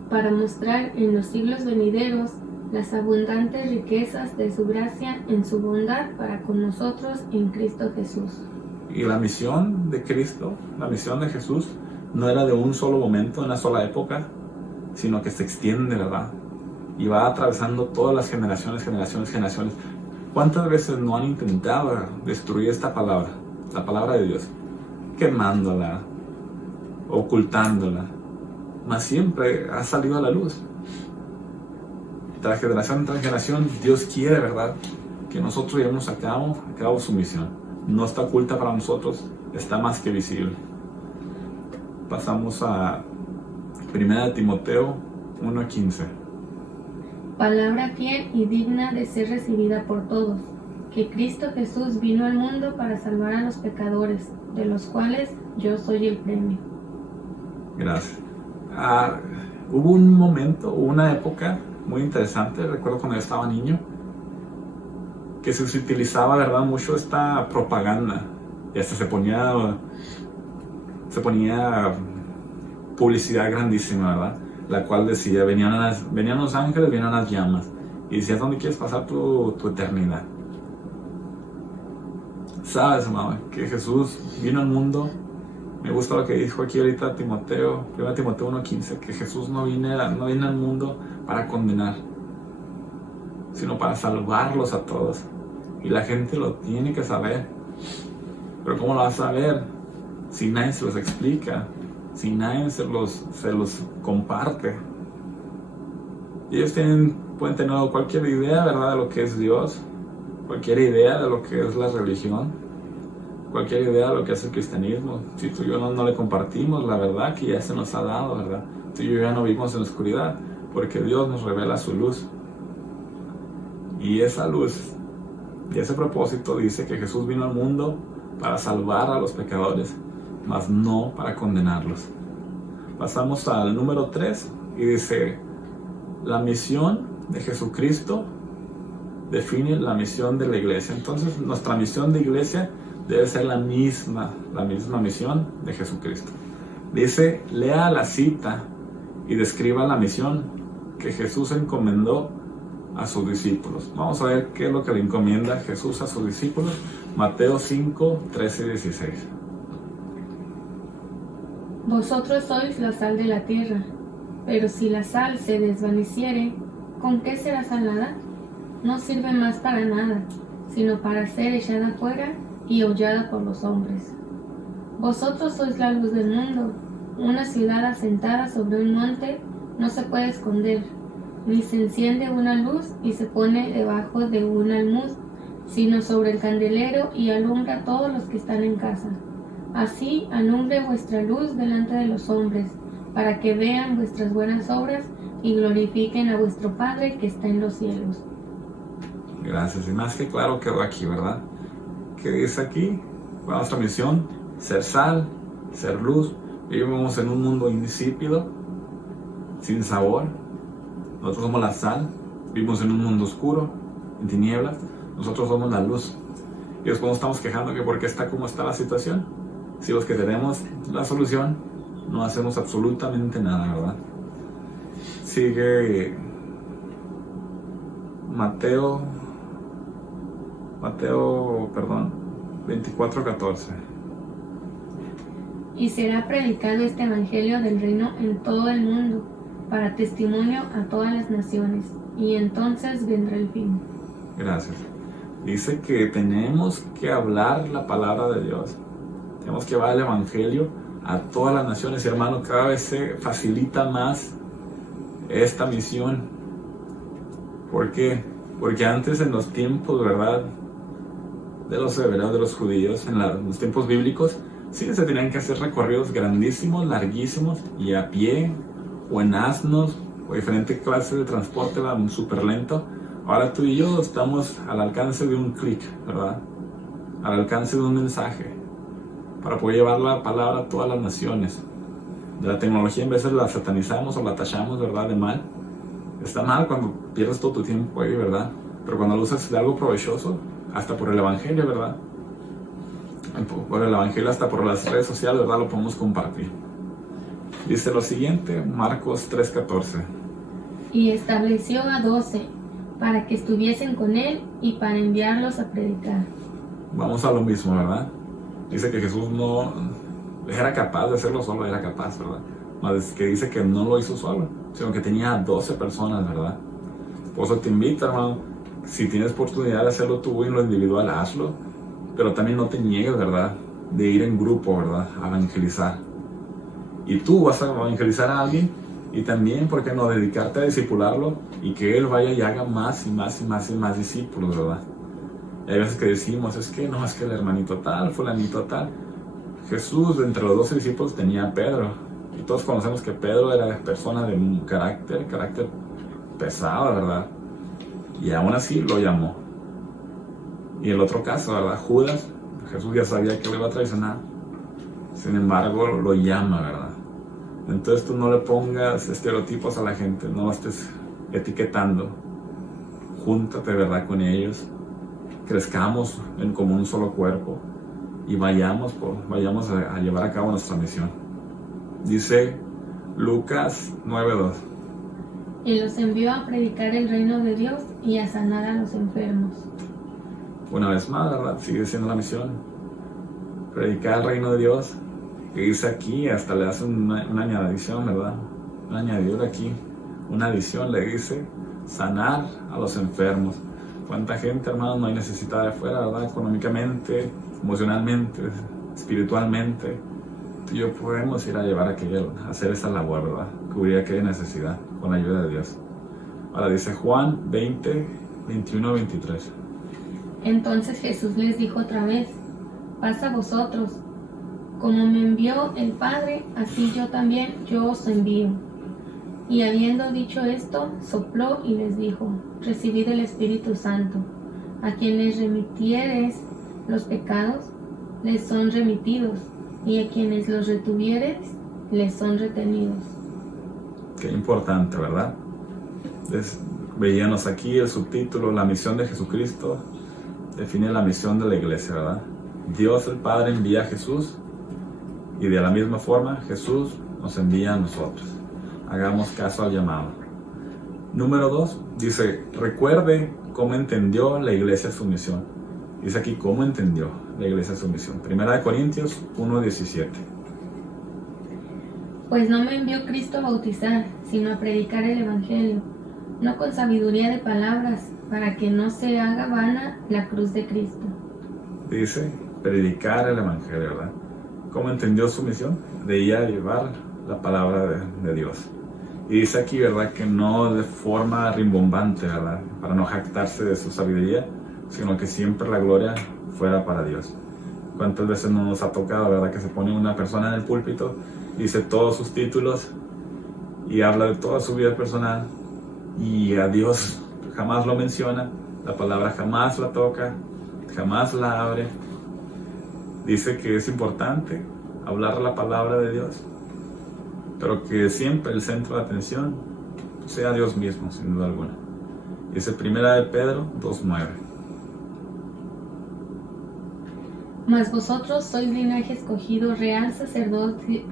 Para mostrar en los siglos venideros las abundantes riquezas de su gracia en su bondad para con nosotros en Cristo Jesús. Y la misión de Cristo, la misión de Jesús, no era de un solo momento, una sola época, sino que se extiende, ¿verdad? Y va atravesando todas las generaciones. ¿Cuántas veces no han intentado destruir esta palabra, la palabra de Dios? Quemándola, ocultándola, mas siempre ha salido a la luz. Tras generación, Dios quiere, ¿verdad?, que nosotros llevemos a cabo su misión. No está oculta para nosotros, está más que visible. Pasamos a 1 Timoteo 1:15. Palabra fiel y digna de ser recibida por todos, que Cristo Jesús vino al mundo para salvar a los pecadores, de los cuales yo soy el premio. Gracias. Hubo un momento, una época muy interesante, recuerdo cuando yo estaba niño, que se utilizaba, ¿verdad?, mucho esta propaganda, y hasta se ponía publicidad grandísima, ¿verdad?, la cual decía, venían los ángeles, venían las llamas, y decías, ¿dónde quieres pasar tu eternidad? Sabes, hermano, que Jesús vino al mundo. Me gusta lo que dijo aquí ahorita Timoteo, 1 Timoteo 1:15, que Jesús no vino al mundo para condenar, sino para salvarlos a todos. Y la gente lo tiene que saber. Pero ¿cómo lo va a saber si nadie se los explica? Si nadie se los comparte. Y ellos pueden tener cualquier idea, ¿verdad?, de lo que es Dios, cualquier idea de lo que es la religión, cualquier idea de lo que es el cristianismo. Si tú y yo no le compartimos la verdad que ya se nos ha dado, ¿verdad? Tú y yo ya no vivimos en la oscuridad, porque Dios nos revela su luz. Y esa luz y ese propósito dice que Jesús vino al mundo para salvar a los pecadores, mas no para condenarlos. Pasamos al número 3 y dice: la misión de Jesucristo define la misión de la iglesia. Entonces nuestra misión de iglesia debe ser la misma misión de Jesucristo. Dice: lea la cita y describa la misión que Jesús encomendó a sus discípulos. Vamos a ver qué es lo que le encomienda Jesús a sus discípulos. Mateo 5, 13 y 16. Vosotros sois la sal de la tierra, pero si la sal se desvaneciere, ¿con qué será salada? No sirve más para nada, sino para ser echada fuera y hollada por los hombres. Vosotros sois la luz del mundo. Una ciudad asentada sobre un monte no se puede esconder, ni se enciende una luz y se pone debajo de un almud, sino sobre el candelero y alumbra a todos los que están en casa. Así alumbre vuestra luz delante de los hombres, para que vean vuestras buenas obras y glorifiquen a vuestro Padre que está en los cielos. Gracias. Y más que claro quedó aquí, ¿verdad? ¿Qué dice aquí? Nuestra misión: ser sal, ser luz. Vivimos en un mundo insípido, sin sabor. Nosotros somos la sal. Vivimos en un mundo oscuro, en tinieblas. Nosotros somos la luz. Y después nos estamos quejando que por qué está como está la situación. Si los que tenemos la solución no hacemos absolutamente nada, ¿verdad? Sigue Mateo 24:14. Y será predicado este evangelio del reino en todo el mundo, para testimonio a todas las naciones, y entonces vendrá el fin. Gracias. Dice que tenemos que hablar la palabra de Dios. Tenemos que llevar el evangelio a todas las naciones. Y hermano, cada vez se facilita más esta misión. ¿Por qué? Porque antes, en los tiempos, ¿verdad?, de los hebreos, de los judíos, en los tiempos bíblicos, sí se tenían que hacer recorridos grandísimos, larguísimos, y a pie, o en asnos, o diferentes clases de transporte, súper lento. Ahora tú y yo estamos al alcance de un clic, ¿verdad? Al alcance de un mensaje, para poder llevar la palabra a todas las naciones. De la tecnología, en veces la satanizamos o la tachamos, ¿verdad?, de mal. Está mal cuando pierdes todo tu tiempo ahí, ¿verdad? Pero cuando lo usas de algo provechoso, hasta por el evangelio, ¿verdad? Por el evangelio, hasta por las redes sociales, ¿verdad?, lo podemos compartir. Dice lo siguiente, Marcos 3:14. Y estableció a 12 para que estuviesen con él y para enviarlos a predicar. Vamos a lo mismo, ¿verdad? Dice que Jesús no era capaz de hacerlo solo, era capaz, ¿verdad? Más que dice que no lo hizo solo, sino que tenía 12 personas, ¿verdad? Por eso te invito, hermano, si tienes oportunidad de hacerlo tú en lo individual, hazlo, pero también no te niegues, ¿verdad?, de ir en grupo, ¿verdad?, a evangelizar. Y tú vas a evangelizar a alguien, y también, ¿por qué no?, dedicarte a discipularlo y que él vaya y haga más y más y más y más discípulos, ¿verdad? Y hay veces que decimos, es que el hermanito tal, fulanito tal. Jesús, entre los 12 discípulos, tenía a Pedro. Y todos conocemos que Pedro era persona de un carácter pesado, ¿verdad? Y aún así lo llamó. Y el otro caso, ¿verdad?, Judas, Jesús ya sabía que lo iba a traicionar. Sin embargo, lo llama, ¿verdad? Entonces tú no le pongas estereotipos a la gente, no lo estés etiquetando. Júntate, ¿verdad?, con ellos. Crezcamos como un solo cuerpo y vayamos a llevar a cabo nuestra misión. Dice Lucas 9:2. Y los envió a predicar el reino de Dios y a sanar a los enfermos. Una vez más, ¿verdad?, sigue siendo la misión. Predicar el reino de Dios. Que dice aquí, hasta le hace una añadición, ¿verdad? Una añadidura aquí. Una adición, le dice sanar a los enfermos. ¿Cuánta gente, hermanos, no hay necesidad de afuera, verdad? Económicamente, emocionalmente, espiritualmente. Tú y yo podemos ir a llevar a hacer esa labor, ¿verdad? Cubrir aquella necesidad con la ayuda de Dios. Ahora dice Juan 20, 21, 23. Entonces Jesús les dijo otra vez: paz a vosotros. Como me envió el Padre, así yo os envío. Y habiendo dicho esto, sopló y les dijo: recibid el Espíritu Santo. A quienes remitiereis los pecados, les son remitidos, y a quienes los retuviereis, les son retenidos. Qué importante, ¿verdad? Veíamos aquí el subtítulo, la misión de Jesucristo, define la misión de la iglesia, ¿verdad? Dios el Padre envía a Jesús y de la misma forma Jesús nos envía a nosotros. Hagamos caso al llamado. Número 2, dice, recuerde cómo entendió la iglesia su misión. Dice aquí cómo entendió la iglesia su misión. 1 Corintios 1:17. Pues no me envió Cristo a bautizar, sino a predicar el Evangelio, no con sabiduría de palabras, para que no se haga vana la cruz de Cristo. Dice, predicar el Evangelio, ¿verdad? ¿Cómo entendió su misión? Debía llevar la palabra de Dios. Y dice aquí, ¿verdad? Que no de forma rimbombante, ¿verdad? Para no jactarse de su sabiduría, sino que siempre la gloria fuera para Dios. ¿Cuántas veces no nos ha tocado, verdad? Que se pone una persona en el púlpito, dice todos sus títulos y habla de toda su vida personal y a Dios jamás lo menciona, la palabra jamás la toca, jamás la abre. Dice que es importante hablar la palabra de Dios, pero que siempre el centro de atención sea Dios mismo, sin duda alguna. Dice 1 de Pedro 2:9. Mas vosotros sois linaje escogido, real sacerdocio,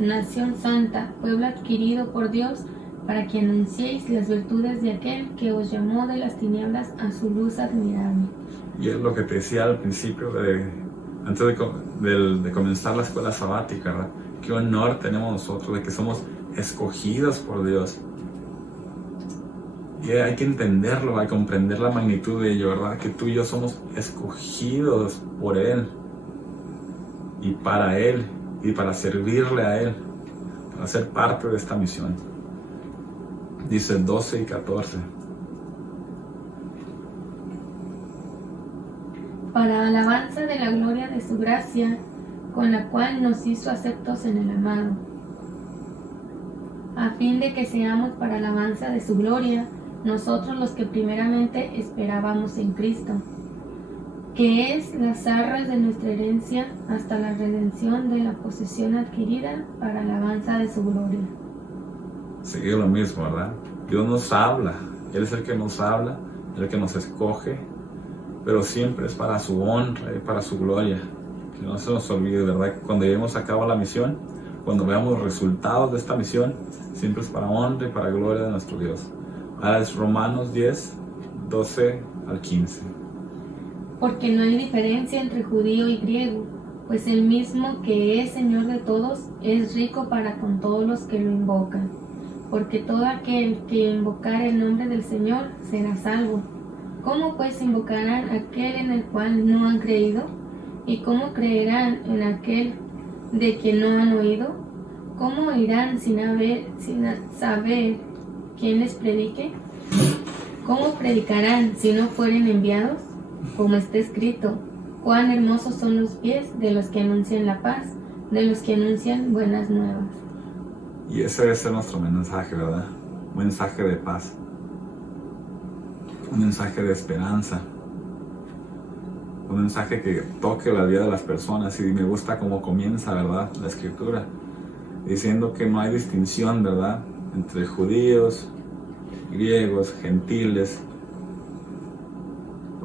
nación santa, pueblo adquirido por Dios, para que anunciéis las virtudes de aquel que os llamó de las tinieblas a su luz admirable. Y es lo que te decía al principio, antes de comenzar la escuela sabática, ¿verdad? Qué honor tenemos nosotros de que somos escogidos por Dios. Y hay que entenderlo, hay que comprender la magnitud de ello, ¿verdad? Que tú y yo somos escogidos por Él y para servirle a Él, para ser parte de esta misión. Dice 12 y 14. Para alabanza de la gloria de su gracia, con la cual nos hizo aceptos en el amado, a fin de que seamos para alabanza de su gloria, nosotros los que primeramente esperábamos en Cristo, que es las arras de nuestra herencia hasta la redención de la posesión adquirida para alabanza de su gloria. Sigue lo mismo, ¿verdad? Dios nos habla, Él es el que nos habla, el que nos escoge, pero siempre es para su honra y para su gloria. Que no se nos olvide, ¿verdad? Cuando llevemos a cabo la misión, cuando veamos los resultados de esta misión, siempre es para honra y para gloria de nuestro Dios. Ahora es Romanos 10, 12 al 15. Porque no hay diferencia entre judío y griego, pues el mismo que es Señor de todos es rico para con todos los que lo invocan. Porque todo aquel que invocar el nombre del Señor será salvo. ¿Cómo pues invocarán aquel en el cual no han creído? ¿Y cómo creerán en aquel de quien no han oído? ¿Cómo irán sin saber quién les predique? ¿Cómo predicarán si no fueren enviados? Como está escrito, cuán hermosos son los pies de los que anuncian la paz, de los que anuncian buenas nuevas. Y ese debe ser nuestro mensaje, ¿verdad? Un mensaje de paz, un mensaje de esperanza, un mensaje que toque la vida de las personas. Y me gusta cómo comienza, ¿verdad? La escritura, diciendo que no hay distinción, ¿verdad? Entre judíos, griegos, gentiles.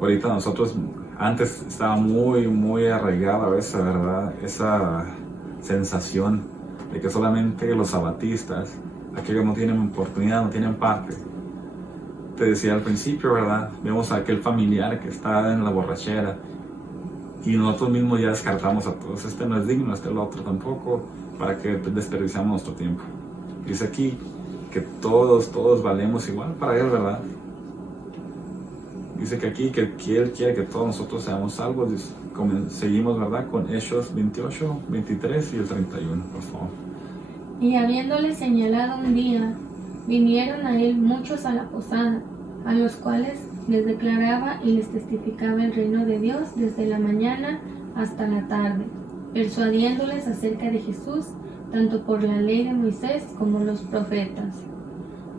Ahorita nosotros, antes estaba muy arraigada esa, ¿verdad? Esa sensación de que solamente los sabatistas, aquellos no tienen oportunidad, no tienen parte. Te decía al principio, ¿verdad? Vemos a aquel familiar que está en la borrachera y nosotros mismos ya descartamos a todos. Este no es digno, este el otro tampoco, para que desperdiciamos nuestro tiempo. Dice aquí que todos valemos igual para Él, ¿verdad? Dice que aquí que Él quiere que todos nosotros seamos salvos. Seguimos, ¿verdad? Con Hechos 28, 23 y el 31, por favor. Y habiéndole señalado un día, vinieron a él muchos a la posada, a los cuales les declaraba y les testificaba el reino de Dios desde la mañana hasta la tarde, persuadiéndoles acerca de Jesús, tanto por la ley de Moisés como los profetas,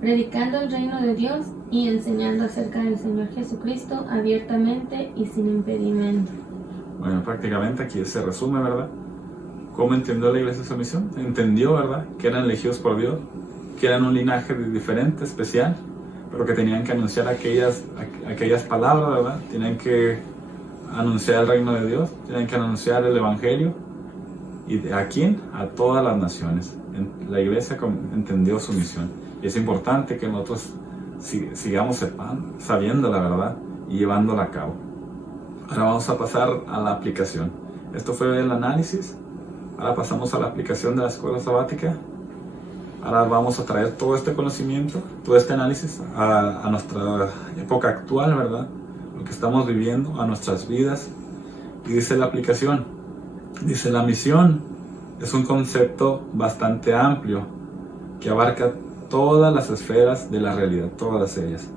predicando el reino de Dios y enseñando acerca del Señor Jesucristo abiertamente y sin impedimento. Bueno, prácticamente aquí se resume, ¿verdad? ¿Cómo entendió la iglesia su misión? Entendió, ¿verdad?, que eran elegidos por Dios, que eran un linaje diferente, especial, pero que tenían que anunciar aquellas palabras, ¿verdad? Tenían que anunciar el reino de Dios, tenían que anunciar el evangelio. ¿Y a quién? A todas las naciones. La iglesia entendió su misión. Y es importante que nosotros sigamos sabiendo la verdad y llevándola a cabo. Ahora vamos a pasar a la aplicación. Esto fue el análisis. Ahora pasamos a la aplicación de la escuela sabática. Ahora vamos a traer todo este conocimiento, todo este análisis a nuestra época actual, ¿verdad? Lo que estamos viviendo, a nuestras vidas. Y dice la aplicación, dice: la misión es un concepto bastante amplio que abarca todas las esferas de la realidad, todas ellas,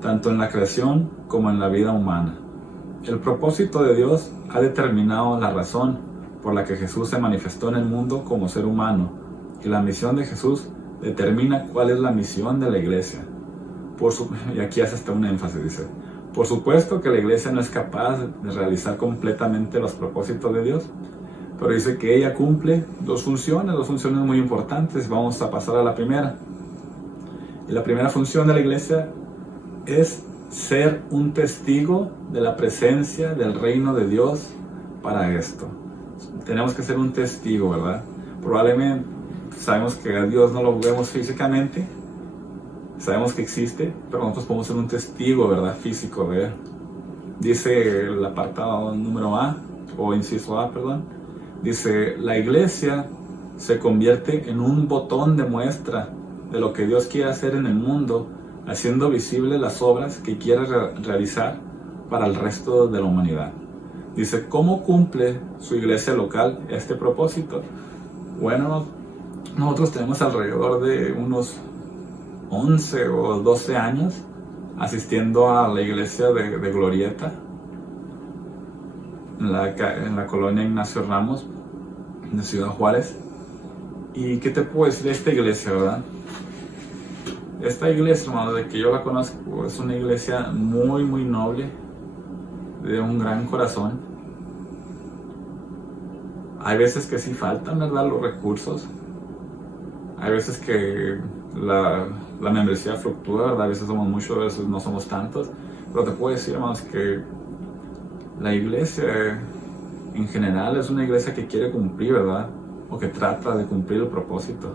tanto en la creación como en la vida humana. El propósito de Dios ha determinado la razón por la que Jesús se manifestó en el mundo como ser humano, y la misión de Jesús determina cuál es la misión de la iglesia. Y aquí hace hasta un énfasis, dice: por supuesto que la iglesia no es capaz de realizar completamente los propósitos de Dios, pero dice que ella cumple dos funciones muy importantes. Vamos a pasar a la primera. Y la primera función de la iglesia es ser un testigo de la presencia del reino de Dios para esto. Tenemos que ser un testigo, ¿verdad? Probablemente sabemos que a Dios no lo vemos físicamente, sabemos que existe, pero nosotros podemos ser un testigo, ¿verdad?, físico de Él. Dice el apartado número A, o inciso A, perdón, dice: la iglesia se convierte en un botón de muestra de lo que Dios quiere hacer en el mundo, haciendo visibles las obras que quiere realizar para el resto de la humanidad. Dice: ¿cómo cumple su iglesia local este propósito? Bueno, nosotros tenemos alrededor de unos 11 o 12 años asistiendo a la iglesia de Glorieta, en la colonia Ignacio Ramos, de Ciudad Juárez. ¿Y qué te puedo decir de esta iglesia, verdad? Esta iglesia, hermano, de que yo la conozco, es una iglesia muy, muy noble, de un gran corazón. Hay veces que sí faltan, ¿verdad?, los recursos. Hay veces que la membresía fluctúa, ¿verdad? A veces somos muchos, a veces no somos tantos. Pero te puedo decir, hermanos, que la iglesia en general es una iglesia que quiere cumplir, ¿verdad?, o que trata de cumplir el propósito.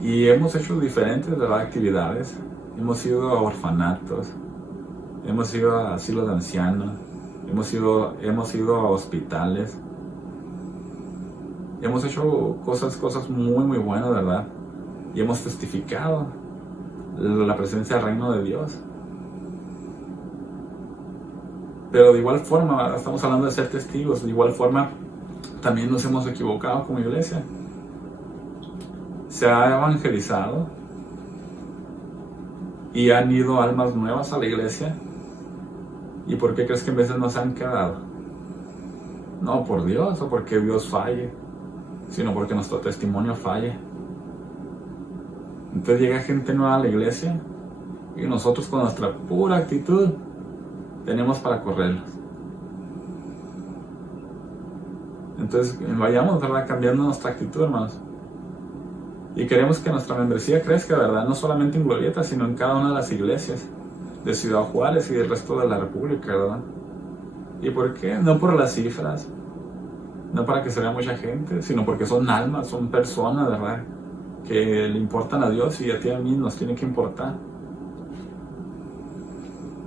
Y hemos hecho diferentes, ¿verdad?, actividades. Hemos ido a orfanatos, hemos ido a asilos de ancianos, hemos ido a hospitales. Hemos hecho cosas muy, muy buenas, ¿verdad? Y hemos testificado la presencia del reino de Dios. Pero de igual forma, estamos hablando de ser testigos, de igual forma también nos hemos equivocado como iglesia. Se ha evangelizado y han ido almas nuevas a la iglesia. ¿Y por qué crees que en veces no se han quedado? No por Dios o porque Dios falle, sino porque nuestro testimonio falle. Entonces llega gente nueva a la iglesia y nosotros con nuestra pura actitud tenemos para correrlos. Entonces vayamos, ¿verdad?, cambiando nuestra actitud, hermanos. Y queremos que nuestra membresía crezca, ¿verdad?, no solamente en Glorieta, sino en cada una de las iglesias de Ciudad Juárez y del resto de la República, ¿verdad? ¿Y por qué? No por las cifras, no para que se vea mucha gente, sino porque son almas, son personas, ¿verdad?, que le importan a Dios y a ti y a mí nos tiene que importar.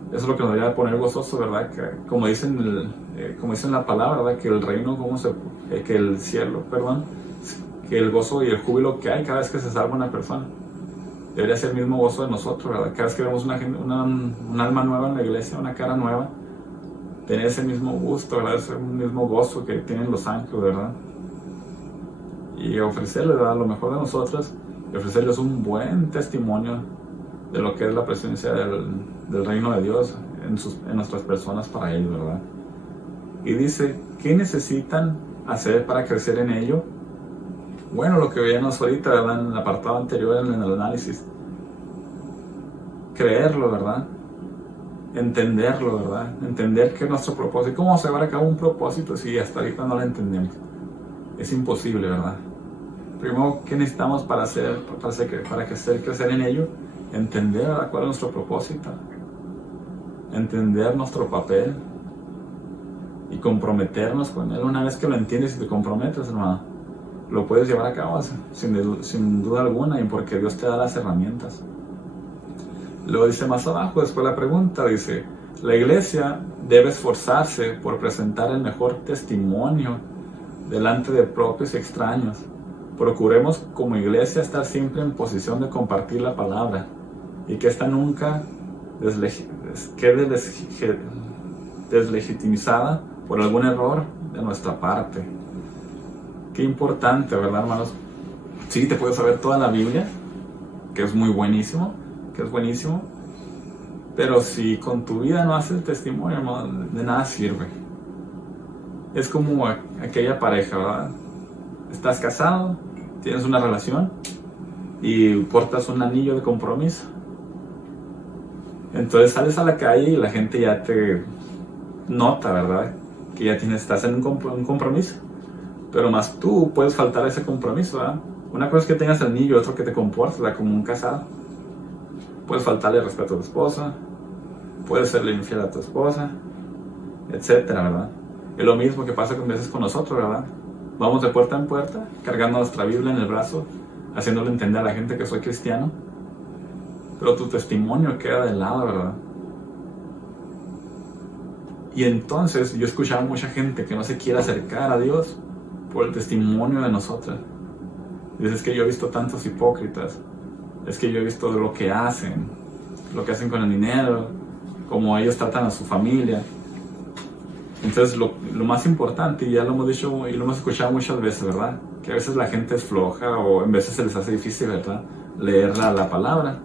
Eso es lo que nos debería poner gozoso, ¿verdad? Que, como dicen en la palabra, ¿verdad?, que el reino, que el cielo, perdón, que el gozo y el júbilo que hay cada vez que se salva una persona debería ser el mismo gozo de nosotros, ¿verdad? Cada vez que vemos un alma nueva en la iglesia, una cara nueva, tener ese mismo gusto, ¿verdad? Ese mismo gozo que tienen los ángeles, ¿verdad? Y ofrecerles, ¿verdad?, lo mejor de nosotros y ofrecerles un buen testimonio de lo que es la presencia del reino de Dios en nuestras personas para ellos, ¿verdad? Y dice, ¿qué necesitan hacer para crecer en ello? Bueno, lo que veíamos ahorita, ¿verdad? En el apartado anterior, en el análisis. Creerlo, ¿verdad? Entenderlo, ¿verdad? Entender que nuestro propósito, ¿cómo se va a llevar a cabo un propósito si hasta ahorita no lo entendemos? Es imposible, ¿verdad? Primero, ¿qué necesitamos para crecer en ello? Entender, ¿verdad?, cuál es nuestro propósito, entender nuestro papel y comprometernos con él. Una vez que lo entiendes y te comprometes, hermano, lo puedes llevar a cabo sin duda alguna, y porque Dios te da las herramientas. Luego dice más abajo, después la pregunta, dice, la iglesia debe esforzarse por presentar el mejor testimonio delante de propios y extraños. Procuremos como iglesia estar siempre en posición de compartir la palabra y que ésta nunca quede deslegitimizada por algún error de nuestra parte. Qué importante, ¿verdad, hermanos? Sí, te puedes saber toda la Biblia, que es muy buenísimo, pero si con tu vida no haces testimonio, hermano, de nada sirve. Es como aquella pareja, ¿verdad? Estás casado, tienes una relación y portas un anillo de compromiso. Entonces sales a la calle y la gente ya te nota, ¿verdad?, que ya estás en un compromiso. Pero más tú puedes faltar a ese compromiso, ¿verdad? Una cosa es que tengas el anillo, otro que te comportes, ¿verdad?, como un casado. Puedes faltarle respeto a tu esposa, puedes serle infiel a tu esposa, etcétera, ¿verdad? Es lo mismo que pasa con veces con nosotros, ¿verdad? Vamos de puerta en puerta, cargando nuestra Biblia en el brazo, haciéndole entender a la gente que soy cristiano, pero tu testimonio queda de lado, ¿verdad? Y entonces yo he escuchado a mucha gente que no se quiere acercar a Dios por el testimonio de nosotros. Dices que yo he visto tantos hipócritas, es que yo he visto lo que hacen con el dinero, cómo ellos tratan a su familia. Entonces lo más importante, y ya lo hemos dicho y lo hemos escuchado muchas veces, ¿verdad?, que a veces la gente es floja o en veces se les hace difícil, ¿verdad?, leer la palabra.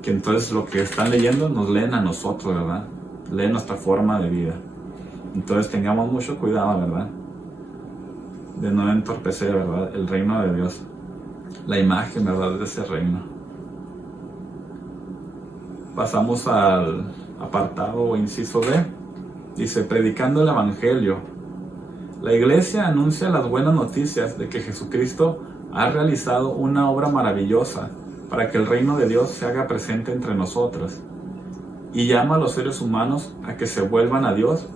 Que entonces lo que están leyendo nos leen a nosotros, ¿verdad? Leen nuestra forma de vida. Entonces tengamos mucho cuidado, ¿verdad?, de no entorpecer, ¿verdad?, el reino de Dios, la imagen, ¿verdad?, de ese reino. Pasamos al apartado o inciso D. Dice, predicando el Evangelio. La iglesia anuncia las buenas noticias de que Jesucristo ha realizado una obra maravillosa para que el reino de Dios se haga presente entre nosotros, y llama a los seres humanos a que se vuelvan a Dios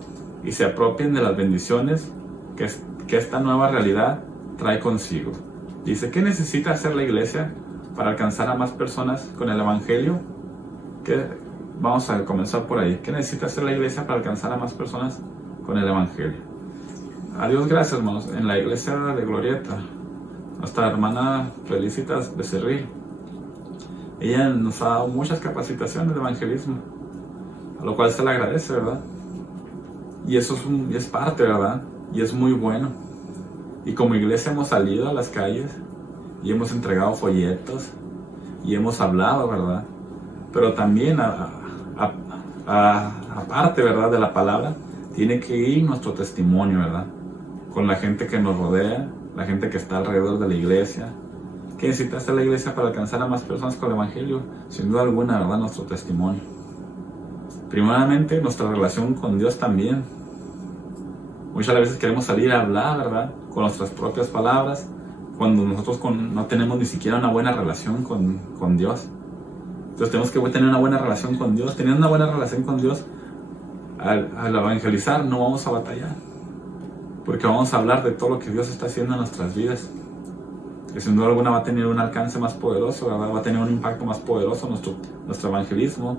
y se apropien de las bendiciones que esta nueva realidad trae consigo. Dice, ¿qué necesita hacer la iglesia para alcanzar a más personas con el Evangelio? Vamos a comenzar por ahí. ¿Qué necesita hacer la iglesia para alcanzar a más personas con el Evangelio? A Dios gracias, hermanos. En la iglesia de Glorieta, nuestra hermana Felicitas Becerril, ella nos ha dado muchas capacitaciones de evangelismo, a lo cual se le agradece, ¿verdad? Y eso es parte, ¿verdad? Y es muy bueno. Y como iglesia hemos salido a las calles y hemos entregado folletos y hemos hablado, ¿verdad? Pero también, aparte, ¿verdad?, de la palabra, tiene que ir nuestro testimonio, ¿verdad?, con la gente que nos rodea, la gente que está alrededor de la iglesia. ¿Qué necesita hacer la iglesia para alcanzar a más personas con el Evangelio? Sin duda alguna, ¿verdad?, nuestro testimonio. Primeramente, nuestra relación con Dios también. Muchas veces queremos salir a hablar, ¿verdad?, con nuestras propias palabras, cuando nosotros no tenemos ni siquiera una buena relación con Dios. Entonces tenemos que tener una buena relación con Dios. Teniendo una buena relación con Dios, al evangelizar no vamos a batallar, porque vamos a hablar de todo lo que Dios está haciendo en nuestras vidas. Que sin duda alguna va a tener un alcance más poderoso, ¿verdad? Va a tener un impacto más poderoso nuestro evangelismo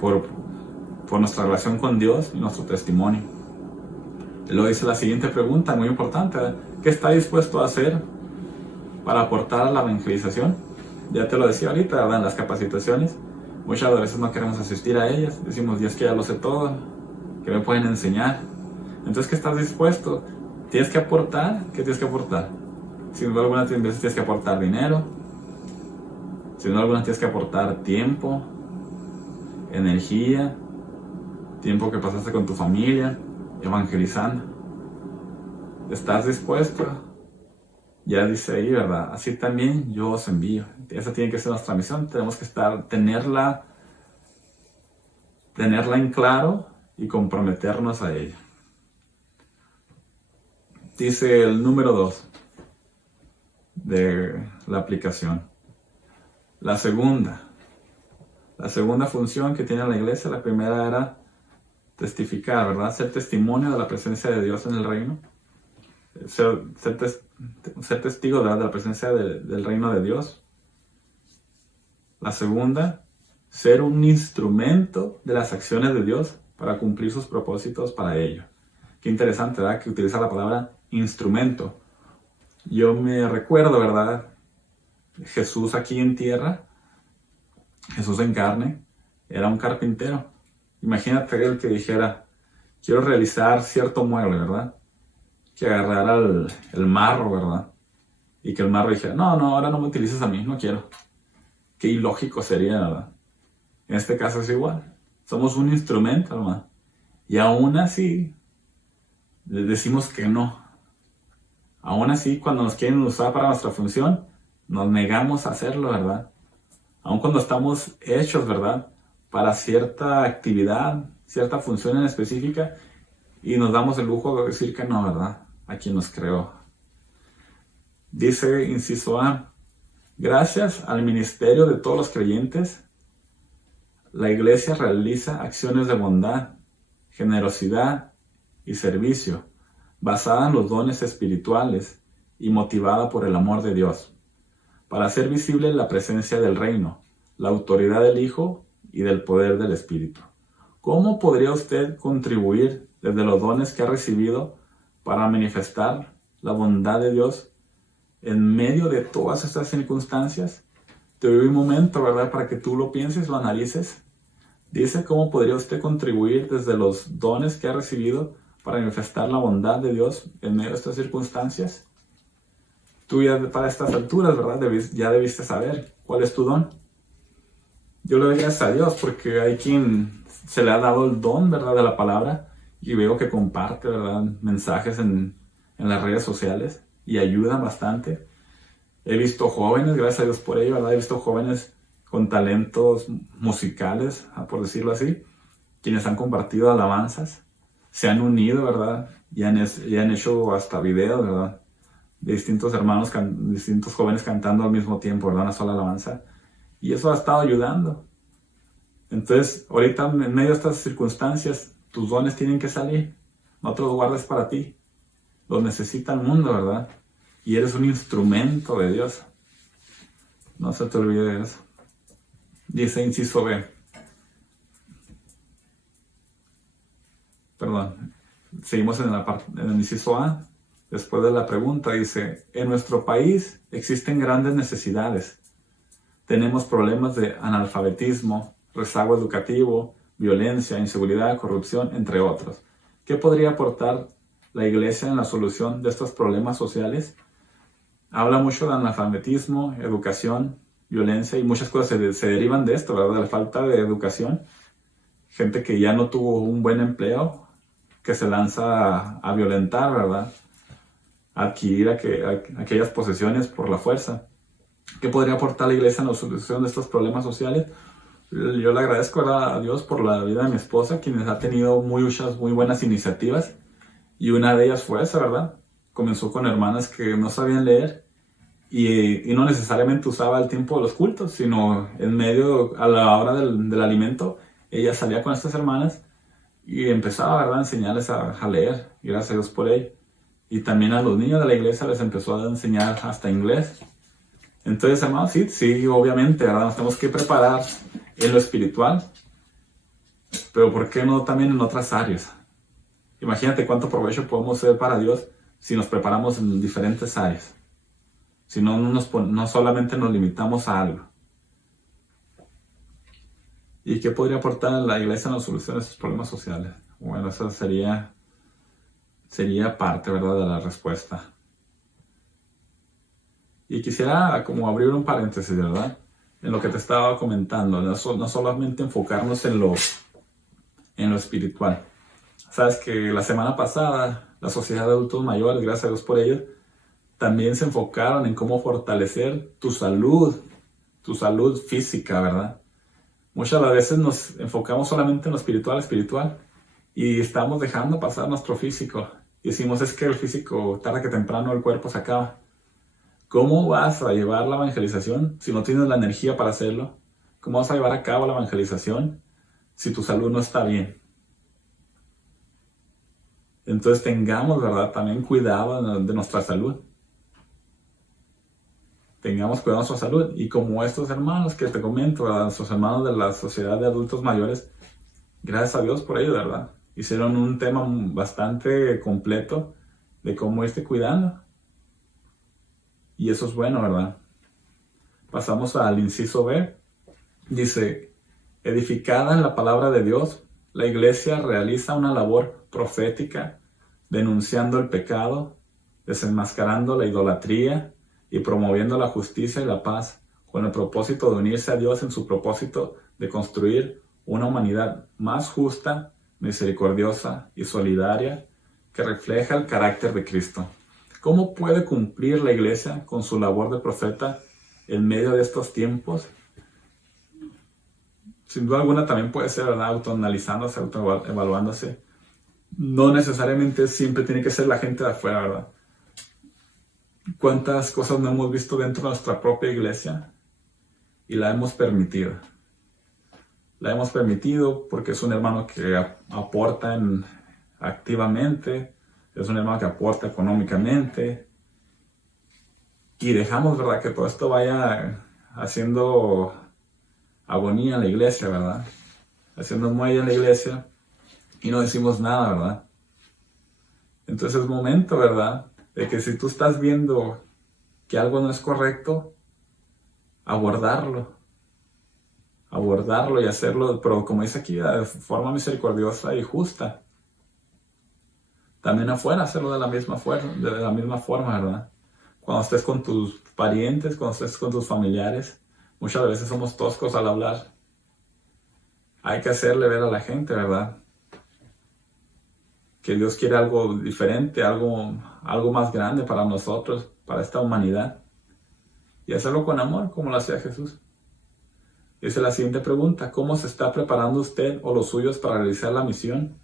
por nuestra relación con Dios y nuestro testimonio. Y luego dice la siguiente pregunta, muy importante, ¿verdad? ¿Qué está dispuesto a hacer para aportar a la evangelización? Ya te lo decía ahorita, ¿verdad?, en las capacitaciones. Muchas veces no queremos asistir a ellas. Decimos, Dios, que ya lo sé todo, que me pueden enseñar. Entonces, ¿qué estás dispuesto? ¿Tienes que aportar? ¿Qué tienes que aportar? Sin duda alguna, veces tienes que aportar dinero. Sin duda alguna tienes que aportar tiempo, energía, tiempo que pasaste con tu familia, evangelizando. ¿Estás dispuesto? Ya dice ahí, ¿verdad? Así también yo os envío. Esa tiene que ser nuestra misión. Tenemos que tenerla en claro y comprometernos a ella. Dice el número 2 de la aplicación. La segunda función que tiene la iglesia, la primera era testificar, ¿verdad? Ser testimonio de la presencia de Dios en el reino. Ser testigo, ¿verdad?, de la presencia del reino de Dios. La segunda, ser un instrumento de las acciones de Dios para cumplir sus propósitos para ello. Qué interesante, ¿verdad?, que utiliza la palabra instrumento. Yo me recuerdo, ¿verdad?, Jesús aquí en tierra, Jesús en carne, era un carpintero. Imagínate él que dijera, quiero realizar cierto mueble, ¿verdad?, que agarrara el marro, ¿verdad?, y que el marro dijera, no, ahora no me utilices a mí, no quiero. Qué ilógico sería, ¿verdad? En este caso es igual. Somos un instrumento, hermano. Y aún así, les decimos que no. Aún así, cuando nos quieren usar para nuestra función, nos negamos a hacerlo, ¿verdad? Aun cuando estamos hechos, ¿verdad?, para cierta actividad, cierta función en específica, y nos damos el lujo de decir que no, ¿verdad?, a quien nos creó. Dice, inciso A, gracias al ministerio de todos los creyentes, la iglesia realiza acciones de bondad, generosidad y servicio, basada en los dones espirituales y motivada por el amor de Dios, para hacer visible la presencia del reino, la autoridad del Hijo y del poder del Espíritu. ¿Cómo podría usted contribuir desde los dones que ha recibido para manifestar la bondad de Dios en medio de todas estas circunstancias? Te doy un momento, ¿verdad?, para que tú lo pienses, lo analices. Dice, ¿cómo podría usted contribuir desde los dones que ha recibido para manifestar la bondad de Dios en medio de estas circunstancias? Tú ya para estas alturas, ¿verdad?, ya debiste saber cuál es tu don. Yo le doy gracias a Dios porque hay quien se le ha dado el don, ¿verdad?, de la palabra, y veo que comparte, ¿verdad?, mensajes en las redes sociales y ayudan bastante. He visto jóvenes, gracias a Dios por ello, ¿verdad? He visto jóvenes con talentos musicales, por decirlo así, quienes han compartido alabanzas, se han unido, ¿verdad? Y han hecho hasta videos, ¿verdad?, de distintos hermanos, distintos jóvenes cantando al mismo tiempo, ¿verdad?, una sola alabanza. Y eso ha estado ayudando. Entonces, ahorita en medio de estas circunstancias, tus dones tienen que salir. No te los guardes para ti. Los necesita el mundo, ¿verdad? Y eres un instrumento de Dios. No se te olvide de eso. Dice inciso B. Perdón. Seguimos en el inciso A. Después de la pregunta dice, en nuestro país existen grandes necesidades. Tenemos problemas de analfabetismo, rezago educativo, violencia, inseguridad, corrupción, entre otros. ¿Qué podría aportar la iglesia en la solución de estos problemas sociales? Habla mucho de analfabetismo, educación, violencia y muchas cosas se derivan de esto, ¿verdad? De la falta de educación. Gente que ya no tuvo un buen empleo, que se lanza a violentar, ¿verdad? A adquirir aquellas posesiones por la fuerza. ¿Qué podría aportar la iglesia en la solución de estos problemas sociales? Yo le agradezco, ¿verdad?, a Dios por la vida de mi esposa, quienes ha tenido muy buenas iniciativas. Y una de ellas fue esa, ¿verdad? Comenzó con hermanas que no sabían leer y no necesariamente usaba el tiempo de los cultos, sino en medio, a la hora del alimento, ella salía con estas hermanas y empezaba, ¿verdad?, a enseñarles a leer. Y gracias a Dios por ello. Y también a los niños de la iglesia les empezó a enseñar hasta inglés. Entonces, hermanos, sí, obviamente, ¿verdad?, nos tenemos que preparar en lo espiritual, pero ¿por qué no también en otras áreas? Imagínate cuánto provecho podemos hacer para Dios si nos preparamos en diferentes áreas. Si no solamente nos limitamos a algo. ¿Y qué podría aportar la iglesia en la solución de estos problemas sociales? Bueno, esa sería parte, ¿verdad?, de la respuesta. Y quisiera como abrir un paréntesis, ¿verdad? en lo que te estaba comentando, no solamente enfocarnos en lo espiritual. Sabes que la semana pasada, la Sociedad de Adultos Mayores, gracias a Dios por ello, también se enfocaron en cómo fortalecer tu salud física, ¿verdad? Muchas veces nos enfocamos solamente en lo espiritual, y estamos dejando pasar nuestro físico. Y decimos, es que el físico, tarde que temprano, el cuerpo se acaba. ¿Cómo vas a llevar la evangelización si no tienes la energía para hacerlo? ¿Cómo vas a llevar a cabo la evangelización si tu salud no está bien? Entonces tengamos, ¿verdad?, también cuidado de nuestra salud. Tengamos cuidado de nuestra salud. Y como estos hermanos que te comento, ¿verdad?, nuestros hermanos de la Sociedad de Adultos Mayores, gracias a Dios por ello, ¿verdad? Hicieron un tema bastante completo de cómo irte cuidando. Y eso es bueno, ¿verdad? Pasamos al inciso B. Dice, edificada en la palabra de Dios, la iglesia realiza una labor profética, denunciando el pecado, desenmascarando la idolatría y promoviendo la justicia y la paz, con el propósito de unirse a Dios en su propósito de construir una humanidad más justa, misericordiosa y solidaria, que refleja el carácter de Cristo. ¿Cómo puede cumplir la iglesia con su labor de profeta en medio de estos tiempos? Sin duda alguna también puede ser, ¿verdad?, autoanalizándose, autoevaluándose. No necesariamente siempre tiene que ser la gente de afuera, ¿verdad? ¿Cuántas cosas no hemos visto dentro de nuestra propia iglesia y la hemos permitido? La hemos permitido porque es un hermano que aporta activamente, es un hermano que aporta económicamente, y dejamos, ¿verdad?, que todo esto vaya haciendo agonía en la iglesia, ¿verdad? Haciendo muelle en la iglesia y no decimos nada, ¿verdad? Entonces es momento, ¿verdad?, de que si tú estás viendo que algo no es correcto, abordarlo y hacerlo, pero como dice aquí, de forma misericordiosa y justa. También afuera hacerlo de la misma forma, ¿verdad? Cuando estés con tus parientes, cuando estés con tus familiares, muchas veces somos toscos al hablar. Hay que hacerle ver a la gente, ¿verdad?, que Dios quiere algo diferente, algo más grande para nosotros, para esta humanidad. Y hacerlo con amor, como lo hacía Jesús. Esa es la siguiente pregunta. ¿Cómo se está preparando usted o los suyos para realizar la misión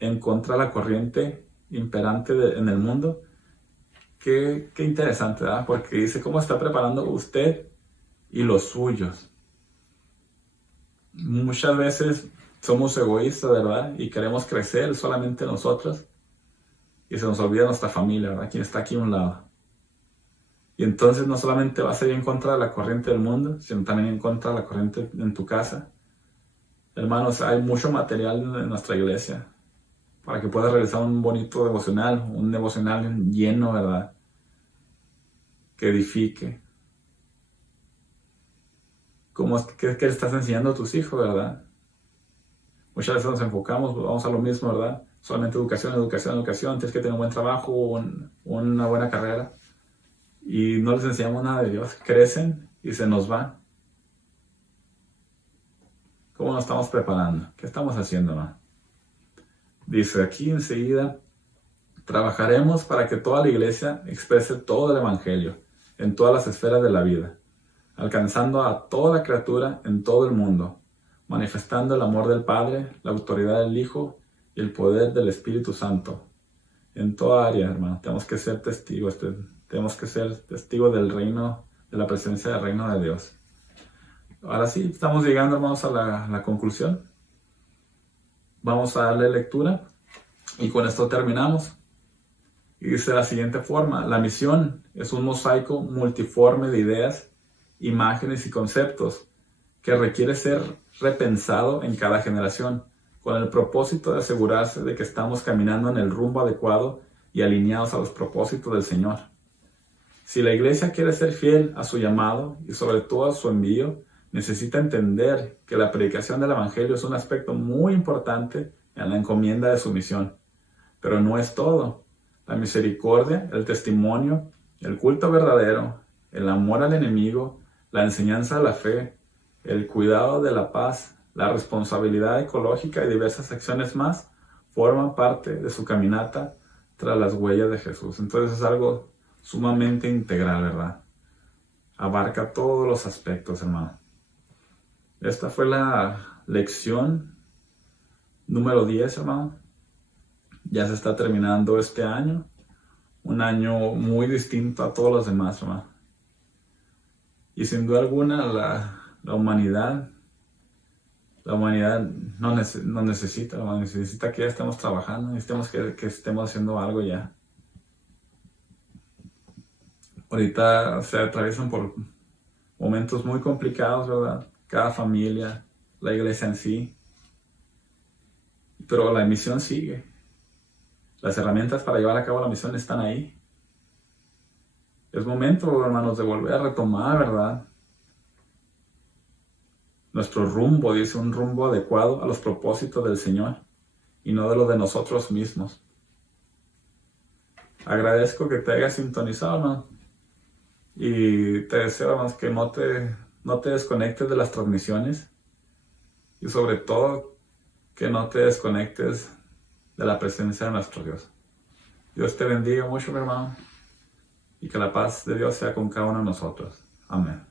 en contra de la corriente imperante en el mundo? Qué interesante, ¿verdad? Porque dice, ¿cómo está preparando usted y los suyos? Muchas veces somos egoístas, ¿verdad? Y queremos crecer solamente nosotros. Y se nos olvida nuestra familia, ¿verdad? Quien está aquí a un lado. Y entonces no solamente vas a ir en contra de la corriente del mundo, sino también en contra de la corriente en tu casa. Hermanos, hay mucho material en nuestra iglesia para que puedas realizar un bonito devocional, un devocional lleno, ¿verdad?, que edifique. ¿Qué le estás enseñando a tus hijos, verdad? Muchas veces nos enfocamos, vamos a lo mismo, ¿verdad? Solamente educación, tienes que tener un buen trabajo, una buena carrera. Y no les enseñamos nada de Dios. Crecen y se nos van. ¿Cómo nos estamos preparando? ¿Qué estamos haciendo, no? Dice aquí enseguida, trabajaremos para que toda la iglesia exprese todo el evangelio en todas las esferas de la vida, alcanzando a toda criatura en todo el mundo, manifestando el amor del Padre, la autoridad del Hijo y el poder del Espíritu Santo. En toda área, hermano, tenemos que ser testigos, del reino, de la presencia del reino de Dios. Ahora sí, estamos llegando, hermanos, a la conclusión. Vamos a darle lectura y con esto terminamos. Y dice de la siguiente forma: la misión es un mosaico multiforme de ideas, imágenes y conceptos que requiere ser repensado en cada generación, con el propósito de asegurarse de que estamos caminando en el rumbo adecuado y alineados a los propósitos del Señor. Si la iglesia quiere ser fiel a su llamado y sobre todo a su envío, necesita entender que la predicación del Evangelio es un aspecto muy importante en la encomienda de su misión. Pero no es todo. La misericordia, el testimonio, el culto verdadero, el amor al enemigo, la enseñanza de la fe, el cuidado de la paz, la responsabilidad ecológica y diversas acciones más forman parte de su caminata tras las huellas de Jesús. Entonces es algo sumamente integral, ¿verdad? Abarca todos los aspectos, hermano. Esta fue la lección número 10, hermano. Ya se está terminando este año. Un año muy distinto a todos los demás, hermano. Y sin duda alguna, la humanidad no necesita, hermano. Necesita que ya estemos trabajando, necesitamos que estemos haciendo algo ya. Ahorita se atraviesan por momentos muy complicados, ¿verdad? Cada familia, la iglesia en sí. Pero la misión sigue. Las herramientas para llevar a cabo la misión están ahí. Es momento, hermanos, de volver a retomar, ¿verdad? Nuestro rumbo, dice, un rumbo adecuado a los propósitos del Señor y no de lo de nosotros mismos. Agradezco que te hayas sintonizado, hermano. Y te deseo, hermanos, que no te desconectes de las transmisiones y sobre todo que no te desconectes de la presencia de nuestro Dios. Dios te bendiga mucho, mi hermano, y que la paz de Dios sea con cada uno de nosotros. Amén.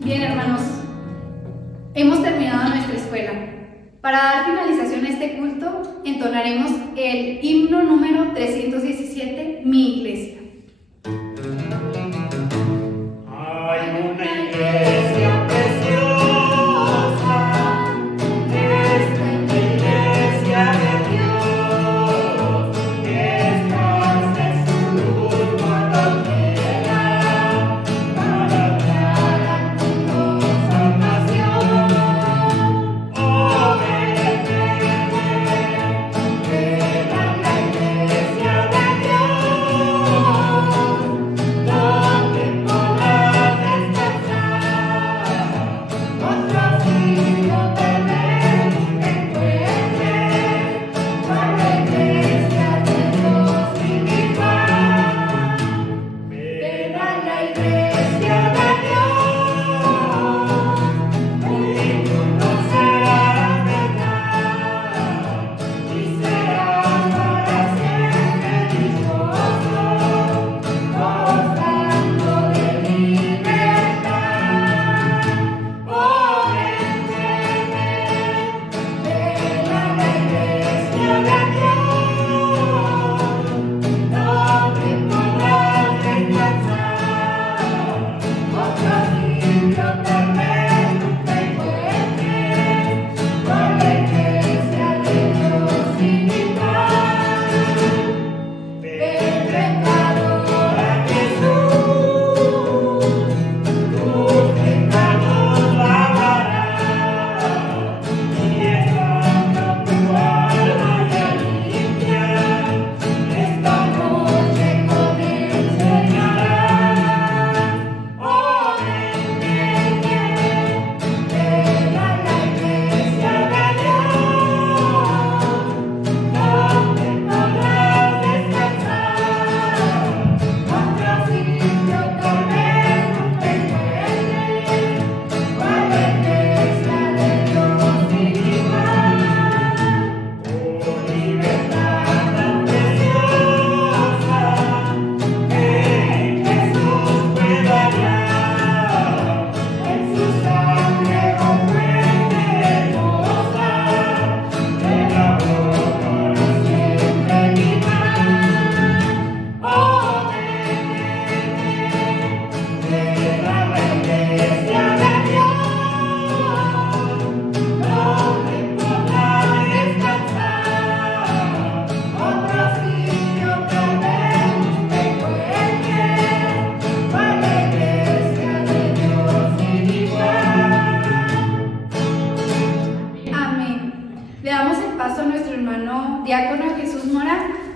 Bien, hermanos, hemos terminado nuestra escuela. Para dar finalización a este culto, entonaremos el himno número 317, Mi Iglesia. Hay una iglesia preciosa, esta iglesia de Dios, esta es su luz verdadera para dar al mundo salvación. Oh, ven, ven, ven, ven a la iglesia de Dios.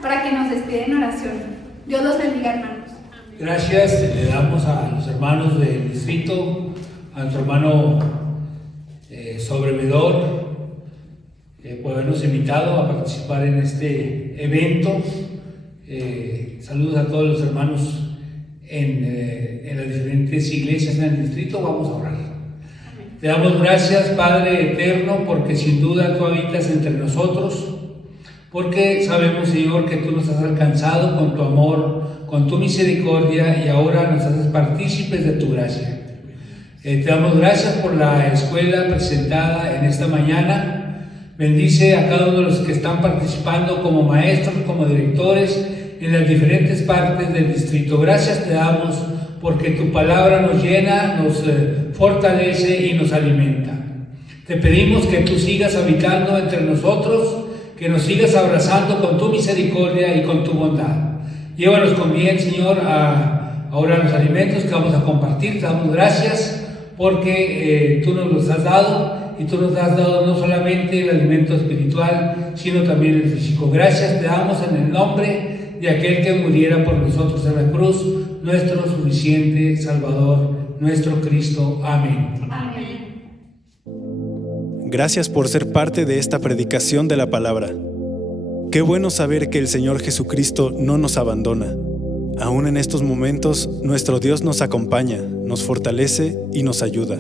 para que nos despida en oración. Dios los bendiga, hermanos. Gracias le damos a los hermanos del distrito, a nuestro hermano sobrevedor, por habernos invitado a participar en este evento. Saludos a todos los hermanos en las diferentes iglesias en el distrito. Vamos a orar. Te damos gracias, Padre eterno, porque sin duda tú habitas entre nosotros, porque sabemos, Señor, que tú nos has alcanzado con tu amor, con tu misericordia, y ahora nos haces partícipes de tu gracia. Te damos gracias por la escuela presentada en esta mañana. Bendice a cada uno de los que están participando como maestros, como directores en las diferentes partes del distrito. Gracias te damos porque tu palabra nos llena, nos fortalece y nos alimenta. Te pedimos que tú sigas habitando entre nosotros, que nos sigas abrazando con tu misericordia y con tu bondad. Llévanos con bien, Señor, ahora a los alimentos que vamos a compartir. Te damos gracias porque tú nos los has dado, y tú nos has dado no solamente el alimento espiritual, sino también el físico. Gracias te damos en el nombre de aquel que muriera por nosotros en la cruz, nuestro suficiente Salvador, nuestro Cristo. Amén. Amén. Gracias por ser parte de esta predicación de la palabra. Qué bueno saber que el Señor Jesucristo no nos abandona. Aún en estos momentos, nuestro Dios nos acompaña, nos fortalece y nos ayuda.